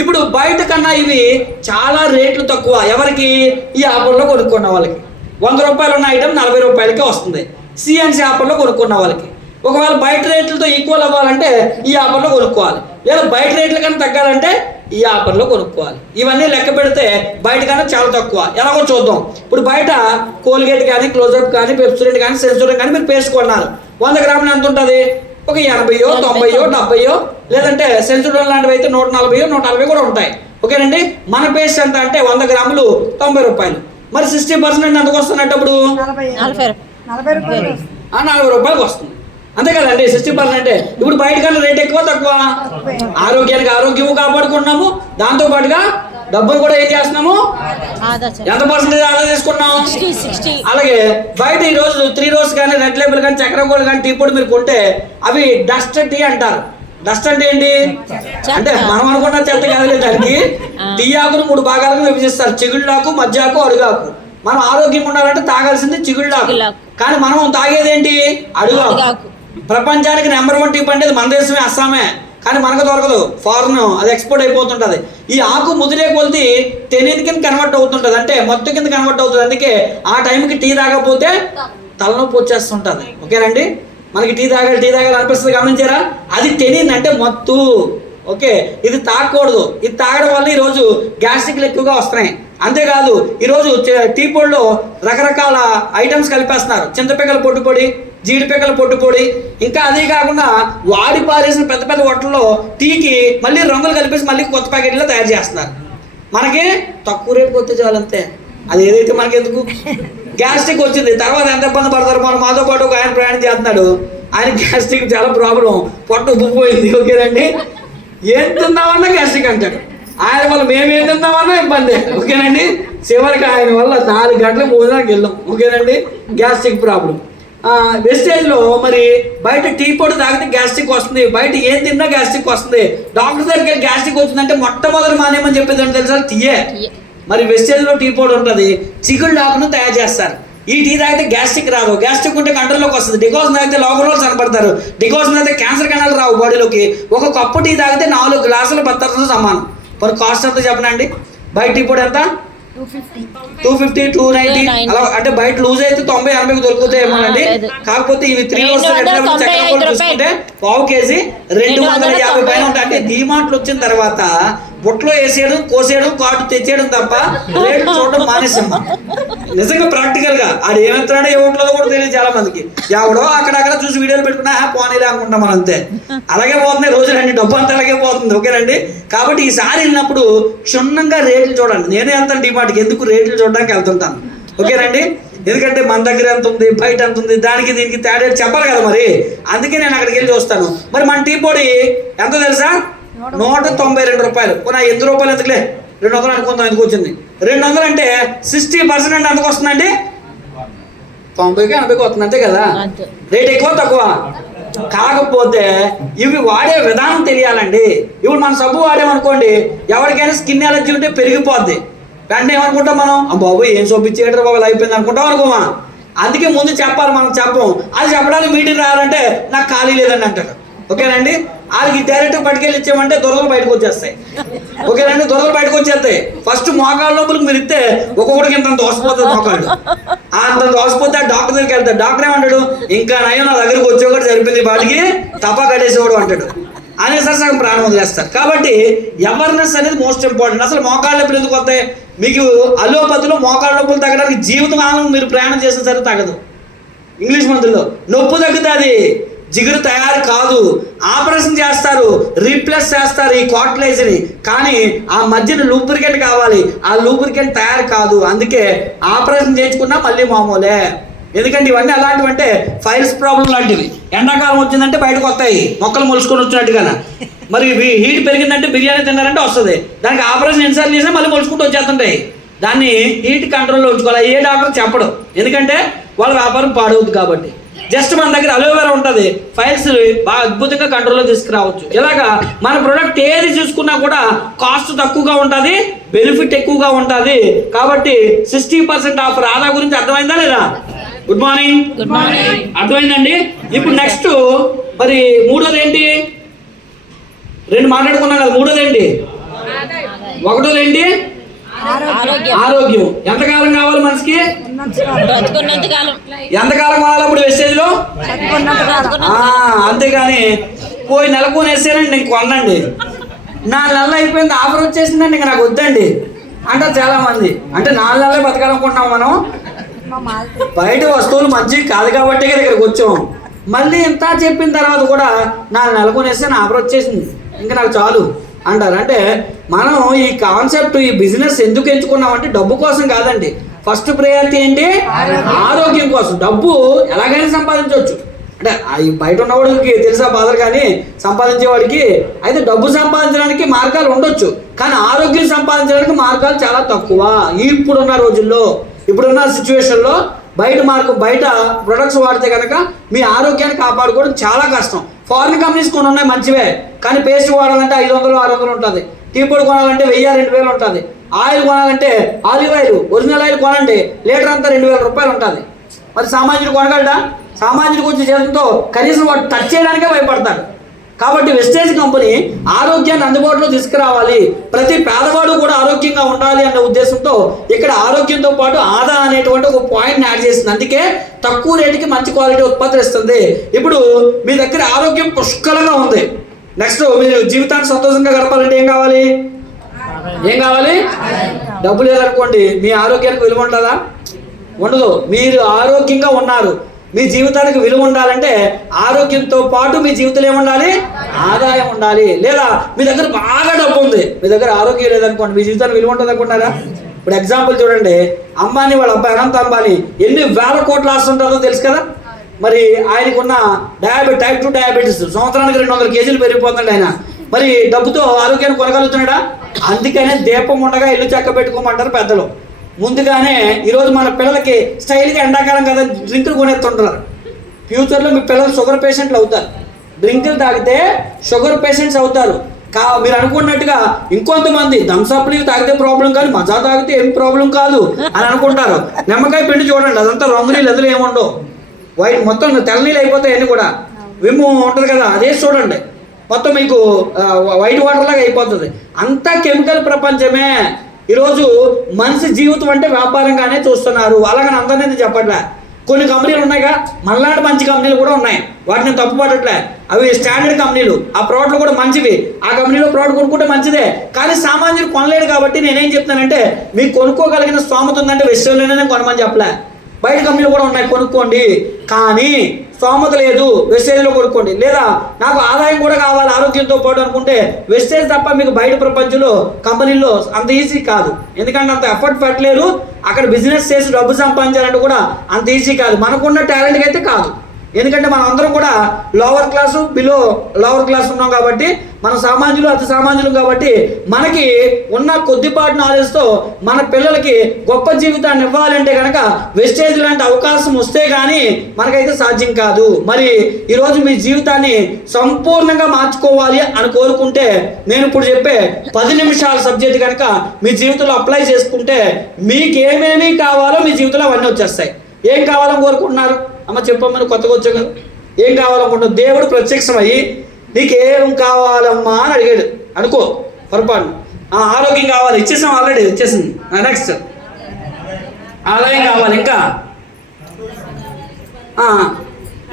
ఇప్పుడు బయట కన్నా ఇవి చాలా రేట్లు తక్కువ. ఎవరికి? ఈ ఆఫర్లో కొనుక్కున్న వాళ్ళకి. 100 రూపాయలు ఉన్న ఐటమ్ 40 రూపాయలకే వస్తుంది సిఎన్సి ఆఫర్లో కొనుక్కున్న వాళ్ళకి. ఒకవేళ బయట రేట్లతో ఈక్వల్ అవ్వాలంటే ఈ ఆఫర్లో కొనుక్కోవాలి. లేదా బయట రేట్ల కన్నా తగ్గాలంటే ఈ ఆఫర్లో కొనుక్కోవాలి. ఇవన్నీ లెక్క పెడితే బయట కన్నా చాలా తక్కువ. ఎలాగో చూద్దాం. ఇప్పుడు బయట కోల్గేట్ కానీ క్లోజప్ కానీ పెప్సోడెంట్ కానీ సెన్సోడెంట్ కానీ మీరు పేస్ట్ కొన్నారు. 100 గ్రాములు ఎంత ఉంటుంది? ఒక 80, 90, 70, లేదంటే సెన్సోడెంట్ లాంటివి అయితే 140, 140 కూడా ఉంటాయి. ఓకేనండి? మన పేస్ట్ ఎంత అంటే 100 గ్రాములు 90 రూపాయలు. మరి 60% ఎంతకు వస్తున్నట్టు? అప్పుడు 40 రూపాయలకు వస్తుంది. అంతే కదండి. 60% అంటే ఇప్పుడు బయట కన్నా రేట్ ఎక్కువ తక్కువ? ఆరోగ్యానికి ఆరోగ్యము కాపాడుకుంటున్నాము. దాంతో పాటుగా డబ్బులు కూడా ఏం చేస్తున్నాము? ఎంత పర్సెంటేజ్ ఆదా చేసుకున్నాం? 60. అలాగే బయట ఈ రోజు 3 రోజ్ కానీ రెడ్ లేబుల్ కానీ చక్కెర గోల్డ్ కానీ టీ పొడి మీరు కొంటే అవి డస్ట్ టీ అంటారు. డస్ట్ అంటే ఏంటి? అంటే మనం అనుకున్న చెత్త కాదు. దానికి టీ ఆకును 3 భాగాలుగా విభజిస్తారు. చిగుళ్ళాకు, మధ్యాకు, అడుగాకు. మనం ఆరోగ్యంగా ఉండాలంటే తాగాల్సింది చిగుళ్ళాకు. కానీ మనం తాగేది ఏంటి? అడుగాకు. ప్రపంచానికి నెంబర్ 1 టీ పండేది మన దేశమే, అస్సామే. కానీ మనకు దొరకదు. ఫారెన్ అది ఎక్స్పోర్ట్ అయిపోతుంటుంది. ఈ ఆకు ముదిరే కొలిది టెనిన్ కింద కన్వర్ట్ అవుతుంటుంది. అంటే మొత్తం కింద కన్వర్ట్ అవుతుంది. అందుకే ఆ టైంకి టీ తాగకపోతే తలనొప్పి వచ్చేస్తుంటుంది. ఓకేనండి? మనకి టీ తాగాలి అనిపిస్తుంది. గమనించారా? అది టెనిన్ అంటే మత్తు. ఓకే, ఇది తాగకూడదు. ఇది తాగడం వల్ల ఈరోజు గ్యాస్ట్రిక్లు ఎక్కువగా వస్తున్నాయి. అంతేకాదు ఈరోజు టీ పొడిలో రకరకాల ఐటమ్స్ కలిపేస్తున్నారు. చింతపిక్కల పొట్టు పొడి, జీడిపిక్కల పొట్టు పొడి, ఇంకా అదే కాకుండా వాడి పారేసిన పెద్ద పెద్ద హోటల్లో టీకి మళ్ళీ రంగులు కలిపేసి మళ్ళీ కొత్త ప్యాకెట్లో తయారు చేస్తున్నారు. మనకి తక్కువ రేటుకి వస్తే చాలంతే. అది ఏదైతే మనకి ఎందుకు, గ్యాస్ట్రిక్ వచ్చింది తర్వాత ఎంత ఇబ్బంది పడతారు. మనం మాతో పాటు ఒక ఆయన ప్రయాణం చేస్తున్నాడు, ఆయన గ్యాస్ట్రిక్ చాలా ప్రాబ్లం, పొట్ట ఉబ్బిపోయింది. ఓకేనండి, ఏం తిందామన్నా గ్యాస్ట్రిక్ అంటాడు. ఆయన వల్ల మేమేం తిందామన్నా ఇబ్బంది. ఓకేనండి, చివరికి ఆయన వల్ల 4 గంటలకు భోజనానికి వెళ్ళాం. ఓకేనండి, గ్యాస్ట్రిక్ ప్రాబ్లం. వెస్టేజ్లో మరి బయట టీ పొడి తాగితే గ్యాస్ట్రిక్ వస్తుంది, బయట ఏం తిన్నా గ్యాస్ట్రిక్ వస్తుంది. డాక్టర్ దగ్గరికి గ్యాస్ట్రిక్ వచ్చిందంటే మొట్టమొదటి మానేమని చెప్పేది అంటే తెలుసా, టీయే. మరి వెస్టేజ్లో టీ పొడి ఉంటుంది, చిగుళ్ళు ఆకును తయారు చేస్తారు. ఈ టీ తాగితే గ్యాస్ట్రిక్ రాదు, గ్యాస్ట్రిక్ ఉంటే కంట్రోల్లోకి వస్తుంది. డికాషన్ తాగితే లోకల్ వాళ్ళు కనపడతారు, డికాషన్ తాగితే క్యాన్సర్ కణాలు రావు బాడీలోకి. ఒక కప్పు టీ తాగితే 4 గ్లాసుల బత్తర్తో సమానం. మరి కాస్ట్ ఎంత చెప్పనండి? బయట టీ పొడి ఎంత? 250, 290 అలా. అంటే బయట లూజ్ అయితే 90-80 దొరుకుతాయేమోనండి. కాకపోతే ఇవి 3 చూసుకుంటే పావు కేజీ 250 పైన ఉంటాయి. అంటే డీమార్ట్లు వచ్చిన తర్వాత బుట్టలో వేసేయడం, కోసేయడం, కాటు తెచ్చేయడం తప్ప రేట్లు చూడడం మానేసాం. నిజంగా ప్రాక్టికల్ గా ఆడు ఏమంటాడో ఏమిట్లో కూడా తెలియదు చాలా మందికి. ఎవడో అక్కడక్కడ చూసి వీడియోలు పెట్టుకున్నా పోనీలే అనుకుంటాం మనం, అంతే. అలాగే పోతున్నాయి రోజులండి, డబ్బు అంతా అలాగే పోతుంది. ఓకేనండి, కాబట్టి ఈసారి వెళ్ళినప్పుడు క్షుణ్ణంగా రేట్లు చూడండి. నేనే వెళ్తాను డిమార్ట్కి, ఎందుకు రేట్లు చూడడానికి వెళ్తుంటాను. ఓకేనండి, ఎందుకంటే మన దగ్గర ఎంత ఉంది, బయట ఎంత ఉంది, దానికి దీనికి తేడా చెప్పాలి కదా మరి. అందుకే నేను అక్కడికి వెళ్ళి చూస్తాను. మరి మన టీ పొడి ఎంత తెలుసా? 192 రూపాయలు. కొనా 8 రూపాయలు ఎందుకులే, 200 అనుకుందాం. ఎందుకు వచ్చింది 200 అంటే 60% అంటే ఎంతకు వస్తుందండి? 90కి 80కి వస్తుంది, అంతే కదా. రేట్ ఎక్కువ తక్కువ. కాకపోతే ఇవి వాడే విధానం తెలియాలండి. ఇప్పుడు మన సబ్బు వాడామనుకోండి, ఎవరికైనా స్కిన్ ఎలర్జీ ఉంటే పెరిగిపోద్ది. వెంటనే ఏమనుకుంటాం మనం, బాబు ఏం సబ్బు ఇచ్చేయడం బాబు అయిపోయింది అనుకుంటాం అనుకోమా. అందుకే ముందు చెప్పాలి, మనం చెప్పం. అది చెప్పడానికి మీటింగ్ రావాలంటే నాకు ఖాళీ లేదని అంటాడు. ఓకేనండి, వాళ్ళకి డైరెక్ట్ పట్టుకెళ్ళి ఇచ్చామంటే దొరదలు బయటకు వచ్చేస్తాయి. ఓకేనండి, దొరదలు బయటకు వచ్చేస్తాయి. ఫస్ట్ మోకాళ్ళ లోపలికి మీరు ఇస్తే ఒక్కొక్కడికి ఇంత దోసిపోతుంది మోకాళ్ళు. అంత దోసిపోతే ఆ డాక్టర్ దగ్గరికి వెళ్తాడు. డాక్టర్ ఏమంటాడు, ఇంకా నయం నా దగ్గరికి వచ్చేవాడు సరిపోయింది, వాడికి తప్ప కట్టేసేవాడు అంటాడు. అనేసరి సగం ప్రాణం వదిలేస్తారు. కాబట్టి అవేర్నెస్ అనేది మోస్ట్ ఇంపార్టెంట్. అసలు మోకాళ్ళ నొప్పులు ఎందుకు వస్తాయి? మీకు అలోపతిలో మోకాళ్ళ నొప్పులు తగ్గడానికి జీవితకాలం మీరు ప్రయాణం చేసిన సరే తగ్గదు. ఇంగ్లీష్ మందుల్లో నొప్పు తగ్గుతుంది, జిగురు తయారు కాదు. ఆపరేషన్ చేస్తారు, రీప్లేస్ చేస్తారు ఈ కార్టిలేజ్ని, కానీ ఆ మధ్యన లూబ్రికెంట్ కావాలి, ఆ లూబ్రికెంట్ తయారు కాదు. అందుకే ఆపరేషన్ చేయించుకున్నా మళ్ళీ మామూలే. ఎందుకంటే ఇవన్నీ అలాంటివి అంటే ఫైల్స్ ప్రాబ్లం లాంటివి. ఎండాకాలం వచ్చిందంటే బయటకు వస్తాయి, మొక్కలు మొలుచుకొని వచ్చినట్టుగా. మరి హీట్ పెరిగిందంటే బిర్యానీ తిన్నారంటే వస్తుంది. దానికి ఆపరేషన్ ఎన్నిసార్లు చేసినా మళ్ళీ మొలుచుకుంటూ వచ్చేస్తుంటాయి. దాన్ని హీట్ కంట్రోల్లో ఉంచుకోవాలి. ఏ డాక్టర్ చెప్పడు, ఎందుకంటే వాళ్ళ వ్యాపారం పాడవుతుంది. కాబట్టి జస్ట్ మన దగ్గర అలోవెరా ఉంటుంది, ఫైల్స్ బాగా అద్భుతంగా కంట్రోల్లో తీసుకురావచ్చు. ఇలాగా మన ప్రొడక్ట్ ఏది చూసుకున్నా కూడా కాస్ట్ తక్కువగా ఉంటుంది, బెనిఫిట్ ఎక్కువగా ఉంటుంది. కాబట్టి 60% ఆఫర్. ఆదా గురించి అర్థమైందా లేదా? Good morning. Good morning. అర్థమైందండి. ఇప్పుడు నెక్స్ట్ మరి మూడోది ఏంటి? 2 మాట్లాడుకున్నాం కదా, మూడోది ఏంటి? ఒకటోది ఏంటి? ఆరోగ్యం. ఎంతకాలం కావాలి మనిషికి? ఎంతకాలం కావాలి అప్పుడు వెస్టేజ్లో? అంతేగాని పోయి నెలకొని వేసానండి ఇంక కొనండి, 4 నెలలు అయిపోయింది ఆఫర్ వచ్చేసిందండి ఇంక నాకు వద్దండి అంటారు చాలా మంది. అంటే 4 నెలలే బతకాలనుకుంటున్నాం మనం. బయట వస్తువులు మంచివి కాదు కాబట్టి ఇక్కడికి వచ్చాం. మళ్ళీ ఇంత చెప్పిన తర్వాత కూడా 4 నెలలు కొనేస్తే నా ఆఫర్ వచ్చేసింది ఇంకా నాకు చాలు అంటారు. అంటే మనం ఈ కాన్సెప్ట్, ఈ బిజినెస్ ఎందుకు ఎంచుకున్నామంటే డబ్బు కోసం కాదండి. ఫస్ట్ ప్రయారిటీ ఏంటి? ఆరోగ్యం కోసం. డబ్బు ఎలాగైనా సంపాదించవచ్చు. అంటే ఈ బయట ఉన్నవాడికి తెలుసా బాధలు, కానీ సంపాదించేవాడికి అయితే డబ్బు సంపాదించడానికి మార్గాలు ఉండొచ్చు, కానీ ఆరోగ్యం సంపాదించడానికి మార్గాలు చాలా తక్కువ. ఇప్పుడున్న రోజుల్లో, ఇప్పుడున్న సిచ్యువేషన్లో బయట ప్రొడక్ట్స్ వాడితే కనుక మీ ఆరోగ్యాన్ని కాపాడుకోవడం చాలా కష్టం. ఫారిన్ కంపెనీస్ కొన్ని ఉన్నాయి మంచివే, కానీ పేస్ట్ వాడాలంటే 500-600 ఉంటుంది. టీ పొడి కొనాలంటే 1000-2000 ఉంటుంది. ఆయిల్ కొనాలంటే ఆలివ్ ఆయిల్, ఒరిజినల్ ఆయిల్ కొనండి, లీటర్ అంతా 2000 రూపాయలు ఉంటుంది. మరి సామాన్యుడు కొనగలడా? సామాన్యుడికి వచ్చే చేతులతో కనీసం వాడు టచ్ చేయడానికే భయపడతాడు. కాబట్టి వెస్టేజ్ కంపెనీ ఆరోగ్యాన్ని అందుబాటులో తీసుకురావాలి, ప్రతి పేదవాడు కూడా ఆరోగ్యంగా ఉండాలి అనే ఉద్దేశంతో ఇక్కడ ఆరోగ్యంతో పాటు ఆదా అనేటువంటి ఒక పాయింట్ని యాడ్ చేస్తుంది. అందుకే తక్కువ రేటుకి మంచి క్వాలిటీ ఉత్పత్తులు ఇస్తుంది. ఇప్పుడు మీ దగ్గర ఆరోగ్యం పుష్కలంగా ఉంది. నెక్స్ట్ మీరు జీవితాన్ని సంతోషంగా గడపాలంటే ఏం కావాలి? డబ్బు లేదనుకోండి, మీ ఆరోగ్యానికి విలువ ఉంటుందా? ఉండదు. మీరు ఆరోగ్యంగా ఉన్నారు, మీ జీవితానికి విలువ ఉండాలంటే ఆరోగ్యంతో పాటు మీ జీవితంలో ఏముండాలి? ఆదాయం ఉండాలి. లేదా మీ దగ్గర బాగా డబ్బు ఉంది, మీ దగ్గర ఆరోగ్యం లేదనుకోండి, మీ జీవితానికి విలువ ఉంటుంది అనుకుంటారా? ఇప్పుడు ఎగ్జాంపుల్ చూడండి, అంబానీ వాళ్ళ అబ్బాయి అనంత్ అంబానీ ఎన్ని వేల కోట్ల ఆస్తి ఉంటుందో తెలుసు కదా. మరి ఆయనకున్న టైప్ 2 డయాబెటీస్, సంవత్సరానికి 200 కేజీలు పెరిగిపోతున్నాడు ఆయన. మరి డబ్బుతో ఆరోగ్యాన్ని కొనగలుగుతున్నాడా? అందుకనే దీపం ఉండగా ఇల్లు చక్క పెట్టుకోమంటారు పెద్దలు. ముందుగానే ఈరోజు మన పిల్లలకి స్టైల్గా ఎండాకాలం కదా డ్రింకులు కొనేస్తుంటారు. ఫ్యూచర్లో మీ పిల్లలు షుగర్ పేషెంట్లు అవుతారు. డ్రింకులు తాగితే షుగర్ పేషెంట్స్ అవుతారు. మీరు అనుకున్నట్టుగా ఇంకొంతమంది థమ్స్అప్లు తాగితే ప్రాబ్లం కాదు, మజా తాగితే ఏం ప్రాబ్లం కాదు అని అనుకుంటారు. నిమ్మకాయ పిండి చూడండి, అదంతా రంగు నీళ్ళు ఎదురు ఏముండవు, వైట్ మొత్తం తెల్ల నీళ్ళు అయిపోతాయి. అన్నీ కూడా విమ్ము ఉంటుంది కదా, అదే చూడండి మొత్తం మీకు వైట్ వాటర్ లాగా అయిపోతుంది. అంతా కెమికల్ ప్రపంచమే. ఈరోజు మనిషి జీవితం అంటే వ్యాపారంగానే చూస్తున్నారు. అలాగని అందరినీ చెప్పట్లే. కొన్ని కంపెనీలు ఉన్నాయిగా, మనలాంటి మంచి కంపెనీలు కూడా ఉన్నాయి, వాటిని నేను తప్పు పడట్లే. అవి స్టాండర్డ్ కంపెనీలు, ఆ ప్రోడక్ట్లు కూడా మంచివి. ఆ కంపెనీలో ప్రోడక్ట్ కొనుక్కుంటే మంచిదే. కానీ సామాన్యుడు కొనలేడు. కాబట్టి నేనేం చెప్తానంటే, మీకు కొనుక్కోగలిగిన స్తోమత ఉందంటే వెస్టర్న్లోనే కొనమని చెప్పలే. బయట కంపెనీలు కూడా ఉన్నాయి, కొనుక్కోండి. కానీ స్తోమత లేదు, వెస్టేజ్లో కొనుక్కోండి. లేదా నాకు ఆదాయం కూడా కావాలి ఆరోగ్యంతో పాటు అనుకుంటే వెస్టేజ్ తప్ప మీకు బయట ప్రపంచంలో కంపెనీల్లో అంత ఈజీ కాదు. ఎందుకంటే అంత ఎఫర్ట్ పెట్టలేరు. అక్కడ బిజినెస్ చేసి డబ్బు సంపాదించాలంటే కూడా అంత ఈజీ కాదు. మనకున్న టాలెంట్కి అయితే కాదు. ఎందుకంటే మనం అందరం కూడా lower class below lower class ఉన్నాం కాబట్టి, మన సామాన్యులు అతి సామాన్యులు కాబట్టి మనకి ఉన్న కొద్దిపాటి నాలెడ్జ్తో మన పిల్లలకి గొప్ప జీవితాన్ని ఇవ్వాలంటే కనుక వెస్టేజ్ లాంటి అవకాశం వస్తే కానీ మనకైతే సాధ్యం కాదు. మరి ఈరోజు మీ జీవితాన్ని సంపూర్ణంగా మార్చుకోవాలి అని కోరుకుంటే నేను ఇప్పుడు చెప్పే 10 నిమిషాల సబ్జెక్ట్ కనుక మీ జీవితంలో అప్లై చేసుకుంటే మీకు ఏమేమి కావాలో మీ జీవితంలో అవన్నీ వచ్చేస్తాయి. ఏం కావాలని కోరుకుంటున్నారు? అమ్మ చెప్పమ్మని కొత్తగా వచ్చా కదా, ఏం కావాలనుకుంటున్నావు? దేవుడు ప్రత్యక్షమయ్యి నీకేం కావాలమ్మా అని అడిగాడు అనుకో, పొరపాటు. ఆరోగ్యం కావాలి, ఇచ్చేసాం, ఆల్రెడీ ఇచ్చేసింది. నెక్స్ట్ ఆదాయం కావాలి, ఇంకా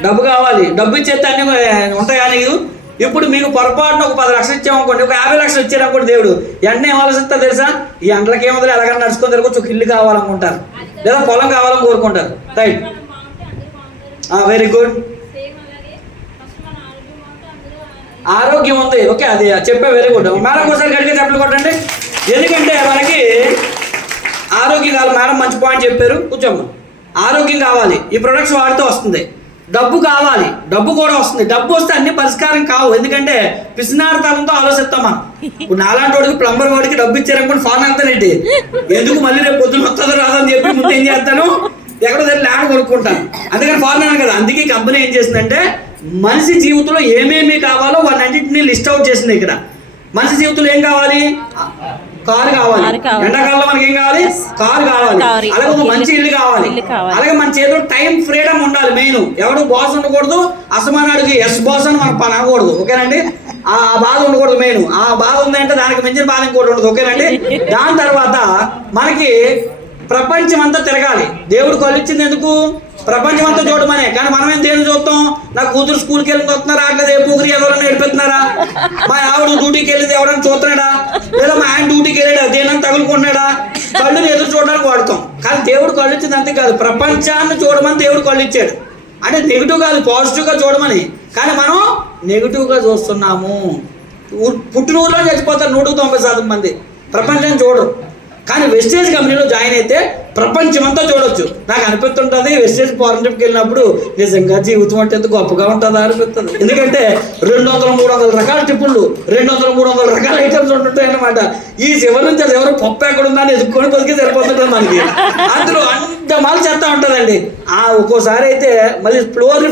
డబ్బు కావాలి. డబ్బు ఇచ్చేస్తే అన్నీ ఉంటాయా నీకు? ఇప్పుడు మీకు పొరపాటున ఒక 10 లక్షలు ఇచ్చామనుకోండి, ఒక 50 లక్షలు ఇచ్చారనుకోండి, దేవుడు వెంటనే ఏం ఆలోచిస్తా తెలుసా? ఈ ఎండలకి ఏమవుతుంది, ఎలాగైనా నడుచుకొని తిరగొచ్చు, ఒక ఇల్లు కావాలనుకుంటారు, లేదా పొలం కావాలని కోరుకుంటారు. Right, very good. ఆరోగ్యం ఉంది, ఓకే, అది చెప్పే, వెరీ గుడ్. మేడం ఒకసారి గట్టిగా చెప్పలు కొట్టండి. ఎందుకంటే మనకి ఆరోగ్యం కావాలి. మేడం మంచి పాయింట్ చెప్పారు, కూర్చోమ్మ. ఆరోగ్యం కావాలి, ఈ ప్రొడక్ట్స్ వాడితే వస్తుంది. డబ్బు కావాలి, డబ్బు కూడా వస్తుంది. డబ్బు వస్తే అన్ని పరిష్కారం కావు. ఎందుకంటే పిసినార్థాలంతో ఆలోచిస్తాం మనం. ఇప్పుడు నాలాంటి వాడికి ప్లంబర్ వాడికి డబ్బు ఇచ్చారనుకోండి, ఫాన్ వెళ్తానండి, ఎందుకు మళ్ళీ రేపు పొద్దున వస్తుందో రాదని చెప్పి ముందు ఏం చేస్తాను, ఎక్కడో దగ్గర ల్యాండ్ కొనుక్కుంటాను. అందుకని ఫాన్ అన్నాను కదా. అందుకే కంపెనీ ఏం చేసిందంటే మనిషి జీవితంలో ఏమేమి కావాలో వాటన్నింటినీ లిస్ట్ అవుట్ చేసింది. ఇక్కడ మనిషి జీవితంలో ఏం కావాలి? కారు కావాలి. ఎండాకాలంలో మనకి ఏం కావాలి? కారు కావాలి. అలాగే ఒక మంచి ఇల్లు కావాలి. అలాగే మన చేతిలో టైం ఫ్రీడమ్ ఉండాలి. మెయిన్ ఎవడు బాస్ ఉండకూడదు, అసమానాడికి ఎస్ బాస్ అని మనం అనకూడదు, ఓకేనండి. ఆ బాధ ఉండకూడదు. మెయిన్ ఆ బాధ ఉందంటే దానికి మించిన బాధ ఇంకోటి ఉండదు, ఓకేనండి. దాని తర్వాత మనకి ప్రపంచం అంతా తిరగాలి. దేవుడు కళ్ళు ఇచ్చింది ఎందుకు? ప్రపంచం అంతా చూడమనే. కానీ మనమేం దేవుడు చూస్తాం? నా కూతురు స్కూల్కి వెళ్ళి వస్తున్నారా, అట్లా ఏ పూకురి ఎవరైనా నడిపిస్తున్నారా, మా ఆవిడ డ్యూటీకి వెళ్ళింది ఎవరైనా చూస్తున్నాడా, లేదా మా ఆయన డ్యూటీకి వెళ్ళాడా, దేని తగులుకుంటున్నాడా, కళ్ళుని ఎదురు చూడడానికి వాడతాం. కానీ దేవుడు కళ్ళు ఇచ్చింది అంతే కాదు, ప్రపంచాన్ని చూడమని దేవుడు కళ్ళు ఇచ్చాడు. అంటే నెగిటివ్ కాదు, పాజిటివ్గా చూడమని. కానీ మనం నెగిటివ్గా చూస్తున్నాము. పుట్టిన ఊర్లో చచ్చిపోతారు 190% మంది, ప్రపంచాన్ని చూడరు. కానీ వెస్టేజ్ కంపెనీలో జాయిన్ అయితే ప్రపంచం అంతా చూడొచ్చు. నాకు అనిపిస్తుంటుంది వెస్టేజ్ ఫారెన్ ట్రిప్కి వెళ్ళినప్పుడు నిజంగా జీవితం అంటే ఎంత గొప్పగా ఉంటుందా అనిపిస్తుంది. ఎందుకంటే 200-300 రకాల టిప్పులు, 200-300 రకాల ఐటమ్స్ ఉంటుంటాయి అన్నమాట. ఈ చివరి నుంచి అది ఎవరు పప్పు ఎక్కడుందా అని ఎదుర్కొని బతికి సరిపోతుంటుంది మనకి. అందులో అంత మాలు చేస్తూ ఉంటుందండి. ఒక్కోసారి అయితే మళ్ళీ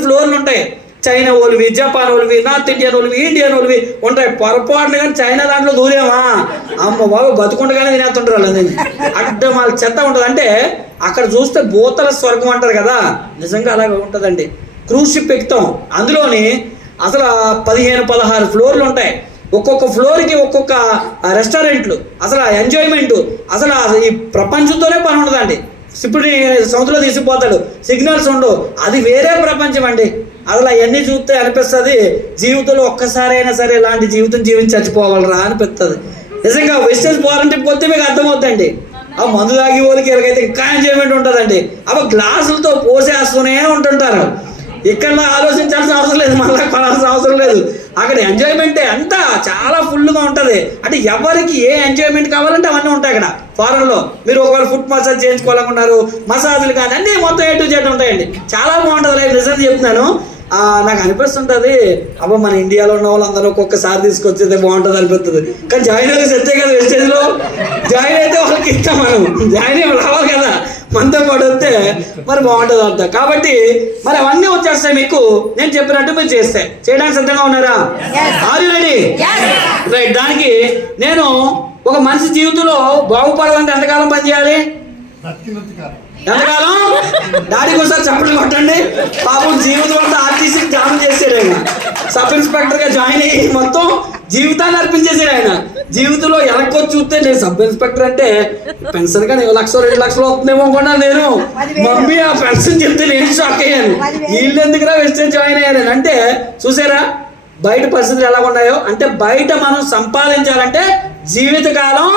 ఫ్లోర్లు ఉంటాయి. చైనా ఓలివి, జపాన్ ఓలివి, నార్త్ ఇండియన్ ఓలివి, ఇండియన్ ఓలివి ఉంటాయి. పొరపాటున కానీ చైనా దాంట్లో దూరేమా, అమ్మ బాబు బతుకుండగానే తినేస్తుంటారు వాళ్ళని. అడ్డం వాళ్ళ చెత్త ఉంటుంది. అంటే అక్కడ చూస్తే భూతల స్వర్గం అంటారు కదా, నిజంగా అలాగే ఉంటుందండి. క్రూజ్ షిప్ ఎక్కుతాం, అందులోని అసలు 15-16 ఫ్లోర్లు ఉంటాయి. ఒక్కొక్క ఫ్లోర్కి ఒక్కొక్క రెస్టారెంట్లు, అసలు ఎంజాయ్మెంట్, అసలు ఈ ప్రపంచంతోనే పని ఉండదండి. ఇప్పుడు సముద్రంలో తీసుకుపోతాడు, సిగ్నల్స్ ఉండవు, అది వేరే ప్రపంచం అండి. అసలు అవన్నీ చూస్తే అనిపిస్తుంది జీవితంలో ఒక్కసారైనా సరే ఇలాంటి జీవితం జీవించి చచ్చిపోవాలరా అనిపిస్తుంది. నిజంగా వెస్టేజ్ ఫారెన్ ట్రిప్ పోతే మీకు అర్థమవుతుందండి. ఆ మందు తాగి వాళ్ళకి ఎలాగైతే ఇంకా ఎంజాయ్మెంట్ ఉంటుందండి. అవి గ్లాసులతో పోసేస్తూనే ఉంటుంటారు. ఇక్కడ ఆలోచించాల్సిన అవసరం లేదు, మళ్ళీ కొనాల్సిన అవసరం లేదు. అక్కడ ఎంజాయ్మెంటే అంతా చాలా ఫుల్గా ఉంటుంది. అంటే ఎవరికి ఏ ఎంజాయ్మెంట్ కావాలంటే అవన్నీ ఉంటాయి అక్కడ ఫారెన్లో. మీరు ఒకవేళ ఫుట్ మసాజ్ చేయించుకోవాలనుకున్నారు, మసాజులు కానీ అన్నీ మొత్తం A to Z ఉంటాయండి. చాలా బాగుంటుంది లైఫ్, నిజంగా చెప్తున్నాను. నాకు అనిపిస్తుంటుంది, అబ్బా మన ఇండియాలో ఉన్న వాళ్ళందరూ ఒక్కొక్కసారి తీసుకొచ్చేది బాగుంటుంది అనిపిస్తుంది. కానీ జాయిన్ అయితే సెట్ కదా, వెస్టేజ్లో జాయిన్ అయితే వాళ్ళకి ఇష్టం, మనం జాయిన్ అయ్యి రావాలి కదా, మనతో పాటు వస్తే మరి బాగుంటుంది అంట. కాబట్టి మరి అవన్నీ వచ్చేస్తాయి మీకు, నేను చెప్పినట్టు మీరు చేస్తే. చేయడానికి సిద్ధంగా ఉన్నారా? Are you ready? రైట్. దానికి నేను ఒక మనిషి జీవితంలో బాగుపడాలంటే ఎంతకాలం పనిచేయాలి? ఎంతకాలం? డాడీకి ఒకసారి చప్పట్లు కొట్టండి. పాపం జీవితం అంతా ఆర్టీసీ జాయిన్ చేసాడు ఆయన, సబ్ ఇన్స్పెక్టర్గా జాయిన్ అయ్యి మొత్తం జీవితాన్ని అర్పించేసాడు ఆయన. జీవితంలో వెనక్కొచ్చి చూస్తే నేను సబ్ ఇన్స్పెక్టర్ అంటే పెన్షన్ కానీ 1 లక్ష 2 లక్షలు అవుతుందేమో అనుకున్నాను నేను. మమ్మీ ఆ పెన్షన్ చెప్తే నేను షాక్ అయ్యాను. వీళ్ళు ఎందుకురా వెస్టేజ్ జాయిన్ అయ్యాను అంటే చూసారా బయట పరిస్థితులు ఎలా ఉన్నాయో. అంటే బయట మనం సంపాదించాలంటే జీవితకాలం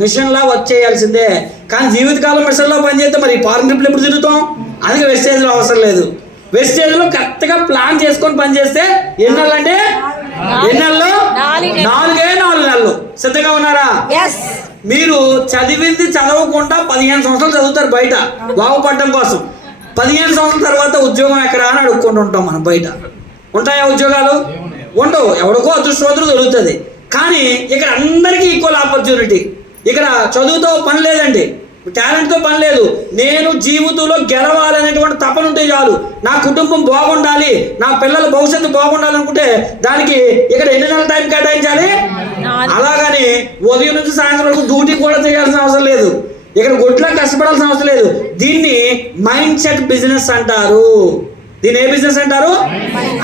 మిషన్లా వచ్చేయాల్సిందే. కానీ జీవితకాలం మిషన్లో పనిచేస్తే మరి ఫారెన్ ట్రిప్లు ఎప్పుడు తిరుగుతాం? అందుకే వెస్టేజ్లో అవసరం లేదు. వెస్టేజ్లో కరెక్ట్గా ప్లాన్ చేసుకొని పనిచేస్తే ఎన్ని నెలలు అంటే ఎన్నెల్లో 4 నెలలు. సిద్ధంగా ఉన్నారా? మీరు చదివింది చదవకుండా 15 సంవత్సరాలు చదువుతారు బయట బాగుపడడం కోసం. 15 సంవత్సరాల తర్వాత ఉద్యోగం ఎక్కడ అని అడుక్కుంటూ ఉంటాం మనం. బయట ఉంటాయా ఉద్యోగాలు? ఉండవు. ఎవరికో అదృష్టవంతులు దొరుకుతుంది. కానీ ఇక్కడ అందరికీ ఈక్వల్ ఆపర్చునిటీ. ఇక్కడ చదువుతో పని లేదండి, టాలెంట్తో పని లేదు. నేను జీవితంలో గెలవాలనేటువంటి తపన ఉంటే చాలు. నా కుటుంబం బాగుండాలి, నా పిల్లల భవిష్యత్తు బాగుండాలనుకుంటే దానికి ఇక్కడ ఎన్ని నెలల టైం కేటాయించాలి? అలాగని ఉదయం నుంచి సాయంత్రం వరకు డ్యూటీ కూడా చేయాల్సిన అవసరం లేదు. ఇక్కడ గొడ్లా కష్టపడాల్సిన అవసరం లేదు. దీన్ని మైండ్ సెట్ బిజినెస్ అంటారు. దీన్ని ఏ బిజినెస్ అంటారు?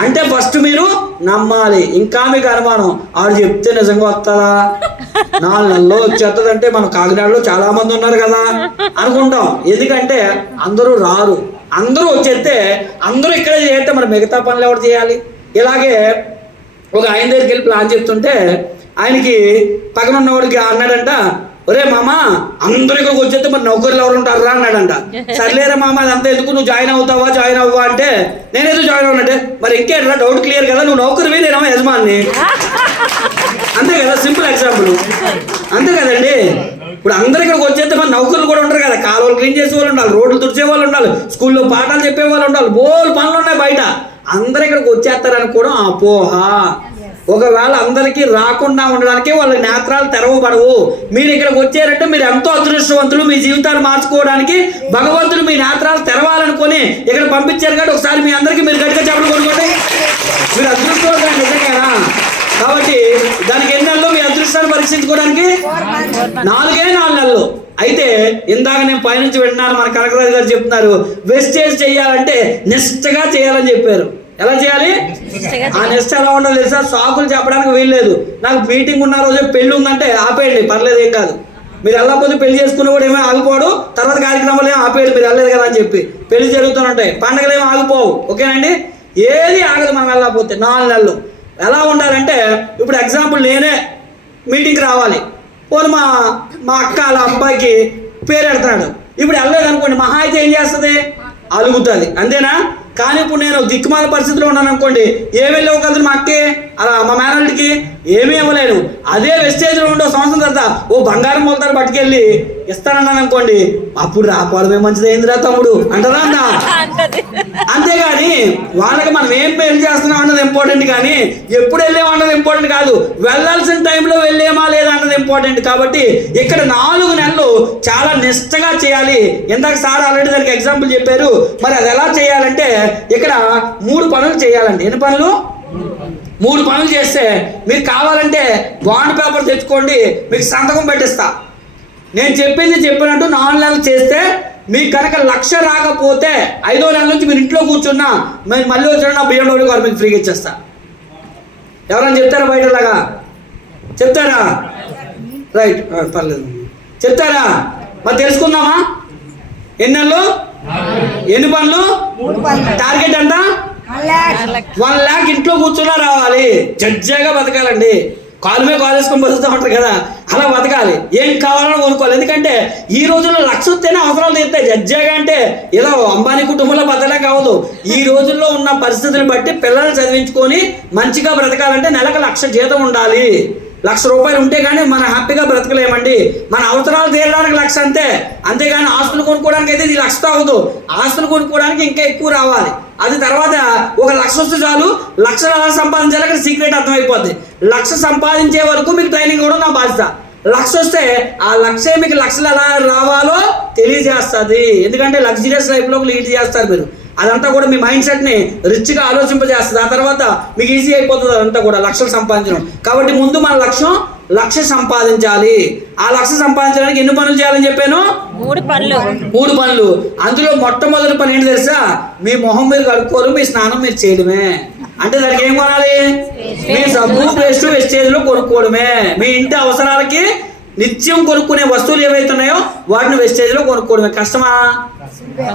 అంటే ఫస్ట్ మీరు నమ్మాలి. ఇంకా మీకు అనుమానం, ఆడు చెప్తే నిజంగా వస్తుందా, 4 నెలల్లో వచ్చేస్తుందంటే మన కాకినాడలో చాలా మంది ఉన్నారు కదా అనుకుంటాం. ఎందుకంటే అందరూ రారు. అందరూ వచ్చేస్తే అందరూ ఇక్కడే చేస్తే మరి మిగతా పనులు ఎవరు చేయాలి? ఇలాగే ఒక ఆయన దగ్గరికి వెళ్ళి ప్లాన్ చెప్తుంటే ఆయనకి పక్కన ఉన్నవాడికి అన్నాడంట, ఒరే మామ అందరూ ఇక్కడికి వచ్చేస్తే మరి నౌకర్లు ఎవరు ఉంటారా అన్నాడంట. సర్లేరా మామ అదంతా ఎందుకు, నువ్వు జాయిన్ అవ్వవా అంటే నేనేదో జాయిన్ అవ్వనంటే మరి ఇంకేంట్రా డౌట్ క్లియర్ కదా, నువ్వు నౌకరివి నేనేమో యజమాని. అంతే కదా, సింపుల్ ఎగ్జాంపుల్. అంతే కదండి. ఇప్పుడు అందరు ఇక్కడికి వచ్చేస్తే మన నౌకర్లు కూడా ఉంటారు కదా, కాలువలు క్లీన్ చేసే వాళ్ళు ఉండాలి, రోడ్లు తుడిచే వాళ్ళు ఉండాలి, స్కూల్లో పాఠాలు చెప్పే వాళ్ళు ఉండాలి, బోల్ పనులు ఉన్నాయి బయట. అందరూ ఇక్కడికి వచ్చేస్తారనుకోవడం అపోహ. ఒకవేళ అందరికీ రాకుండా ఉండడానికే వాళ్ళ నేత్రాలు తెరవబడవు. మీరు ఇక్కడికి వచ్చారంటే మీరు ఎంతో అదృష్టవంతులు. మీ జీవితాలు మార్చుకోవడానికి భగవంతుడు మీ నేత్రాలు తెరవాలనుకొని ఇక్కడ పంపించారు కాబట్టి ఒకసారి మీ అందరికీ మీరు గట్టిగా చెప్పలు కొనుక్కోండి. మీరు అదృష్టవంతులు నిజంగానా? కాబట్టి దానికి ఎన్ని నెలలు మీ అదృష్టాన్ని పరీక్షించుకోవడానికి? 4 నెలలు. అయితే ఇందాక నేను పైనుంచి వింటున్నాను, మన కనకరాజు గారు చెప్తున్నారు వెస్టేజ్ చేయాలంటే నిష్ఠగా చేయాలని చెప్పారు. ఎలా చేయాలి? ఆ నిష్ఠ ఎలా ఉండాలి తెలుసా? సాకులు చెప్పడానికి వీల్లేదు. నాకు మీటింగ్ ఉన్న రోజే పెళ్లి ఉందంటే ఆపేయండి, పర్లేదు, ఏం కాదు. మీరు వెళ్ళకపోతే పెళ్లి చేసుకున్న కూడా ఏమీ ఆగిపోడు, తర్వాత కార్యక్రమాలు ఏమో ఆపేయండి, మీరు వెళ్ళలేదు కదా అని చెప్పి. పెళ్లి జరుగుతుంటాయి, పండగలు ఏమో ఆగిపోవు. ఓకేనండి? ఏది ఆగదు మనం వెళ్ళకపోతే. 4 నెలలు ఎలా ఉండాలంటే, ఇప్పుడు ఎగ్జాంపుల్ నేనే మీటింగ్కి రావాలి, పోనీ మా అక్క వాళ్ళ అబ్బాయికి పేరు పెడుతున్నాడు. ఇప్పుడు వెళ్ళలేదు అనుకోండి, మహా అయితే ఏం చేస్తుంది? అలుగుతుంది, అంతేనా? కానీ ఇప్పుడు నేను దిక్కుమాల పరిస్థితిలో ఉన్నాను అనుకోండి, ఏమి వెళ్ళవగలదు మా అక్కే అలా మా మేనల్కి ఏమీ ఇవ్వలేను. అదే వెస్టేజ్లో ఉండో సంవత్సరం తర్వాత ఓ బంగారం మొలతారు పట్టుకెళ్ళి ఇస్తానన్నాను అనుకోండి, అప్పుడు రాపోవడమే మంచిది అయిందిరా తమ్ముడు అంటారా అన్న. అంతేగాని వాళ్ళకి మనం ఏం పెళ్లి చేస్తున్నాం అన్నది ఇంపార్టెంట్, కానీ ఎప్పుడు వెళ్ళామా అన్నది ఇంపార్టెంట్ కాదు, వెళ్ళాల్సిన టైంలో వెళ్ళేమా లేదా అన్నది ఇంపార్టెంట్. కాబట్టి ఇక్కడ 4 నెలలు చాలా నిష్ఠగా చేయాలి. ఇందాక సార్ ఆల్రెడీ దానికి ఎగ్జాంపుల్ చెప్పారు. మరి అది ఎలా చేయాలంటే ఇక్కడ 3 పనులు చేయాలండి. ఎన్ని పనులు? 3 పనులు చేస్తే మీరు కావాలంటే బాండ్ పేపర్ తెచ్చుకోండి, మీకు సంతకం పెట్టిస్తా. నేను చెప్పినట్టు 4 నెలలు చేస్తే మీకు కనుక 1 లక్ష రాకపోతే 5వ నెల నుంచి మీరు ఇంట్లో కూర్చున్నా మీరు మళ్ళీ వచ్చిన నా BMW కారు మీకు ఫ్రీగా ఇచ్చేస్తా. ఎవరైనా చెప్తారా? బయటలాగా చెప్తారా? రైట్, పర్లేదు, చెప్తారా? మరి తెలుసుకుందామా? ఎన్ని నెలలు, ఎన్ని పనులు, టార్గెట్ ఎంత? 1 lakh ఇంట్లో కూర్చున్నా రావాలి. జడ్జాగా బతకాలండి. కాలు మీద కాలు వేసుకొని బతుకుతూ ఉంటారు కదా, అలా బతకాలి. ఏం కావాలని కొనుక్కోవాలి. ఎందుకంటే ఈ రోజుల్లో 1,00,000 వస్తేనే అవసరాలు తీస్తాయి. జడ్జాగా అంటే ఏదో అంబానీ కుటుంబంలో బతకలే కావదు. ఈ రోజుల్లో ఉన్న పరిస్థితులను బట్టి పిల్లల్ని చదివించుకొని మంచిగా బ్రతకాలంటే నెలకు 1,00,000 జీతం ఉండాలి. 1,00,000 రూపాయలు ఉంటే కానీ మనం హ్యాపీగా బ్రతకలేమండి. మన అవసరాలు తీరడానికి 1,00,000 అంతే. అంతేగాని ఆస్తులు కొనుక్కోవడానికి అయితే ఇది 1,00,000తో అవ్వదు. ఆస్తులు కొనుక్కోవడానికి ఇంకా ఎక్కువ రావాలి. అది తర్వాత ఒక 1,00,000 వస్తే చాలు. 1,00,000 ఎలా సంపాదించాలి అక్కడ సీక్రెట్ అర్థమైపోద్ది. 1,00,000 సంపాదించే వరకు మీకు ట్రైనింగ్ కూడా నా బాధ్యత. 1,00,000 వస్తే ఆ 1,00,000 మీకు 1,00,000 ఎలా రావాలో తెలియజేస్తుంది. ఎందుకంటే లగ్జరియస్ లైఫ్లో లీడ్ చేస్తారు మీరు. అదంతా కూడా మీ మైండ్ సెట్ని రిచ్గా ఆలోచింపజేస్తుంది. ఆ తర్వాత మీకు ఈజీ అయిపోతుంది అదంతా కూడా 1,00,000 సంపాదించడం. కాబట్టి ముందు మన లక్ష్యం 1,00,000 సంపాదించాలి. ఆ 1,00,000 సంపాదించడానికి ఎన్ని పనులు చేయాలని చెప్పాను? 3 పనులు. అందులో మొట్టమొదటి పని ఏంటి తెలుసా? మీ మొహం మీరు కడుక్కోరు, మీ స్నానం మీరు చేయడమే. అంటే దానికి ఏం కొనాలి? మీ సబ్బు పేస్ట్ వెస్టేజ్లో కొనుక్కోవడమే. మీ ఇంటి అవసరాలకి నిత్యం కొనుక్కునే వస్తువులు ఏవైతే ఉన్నాయో వాటిని వెస్టేజ్లో కొనుక్కోవడమే. కష్టమా?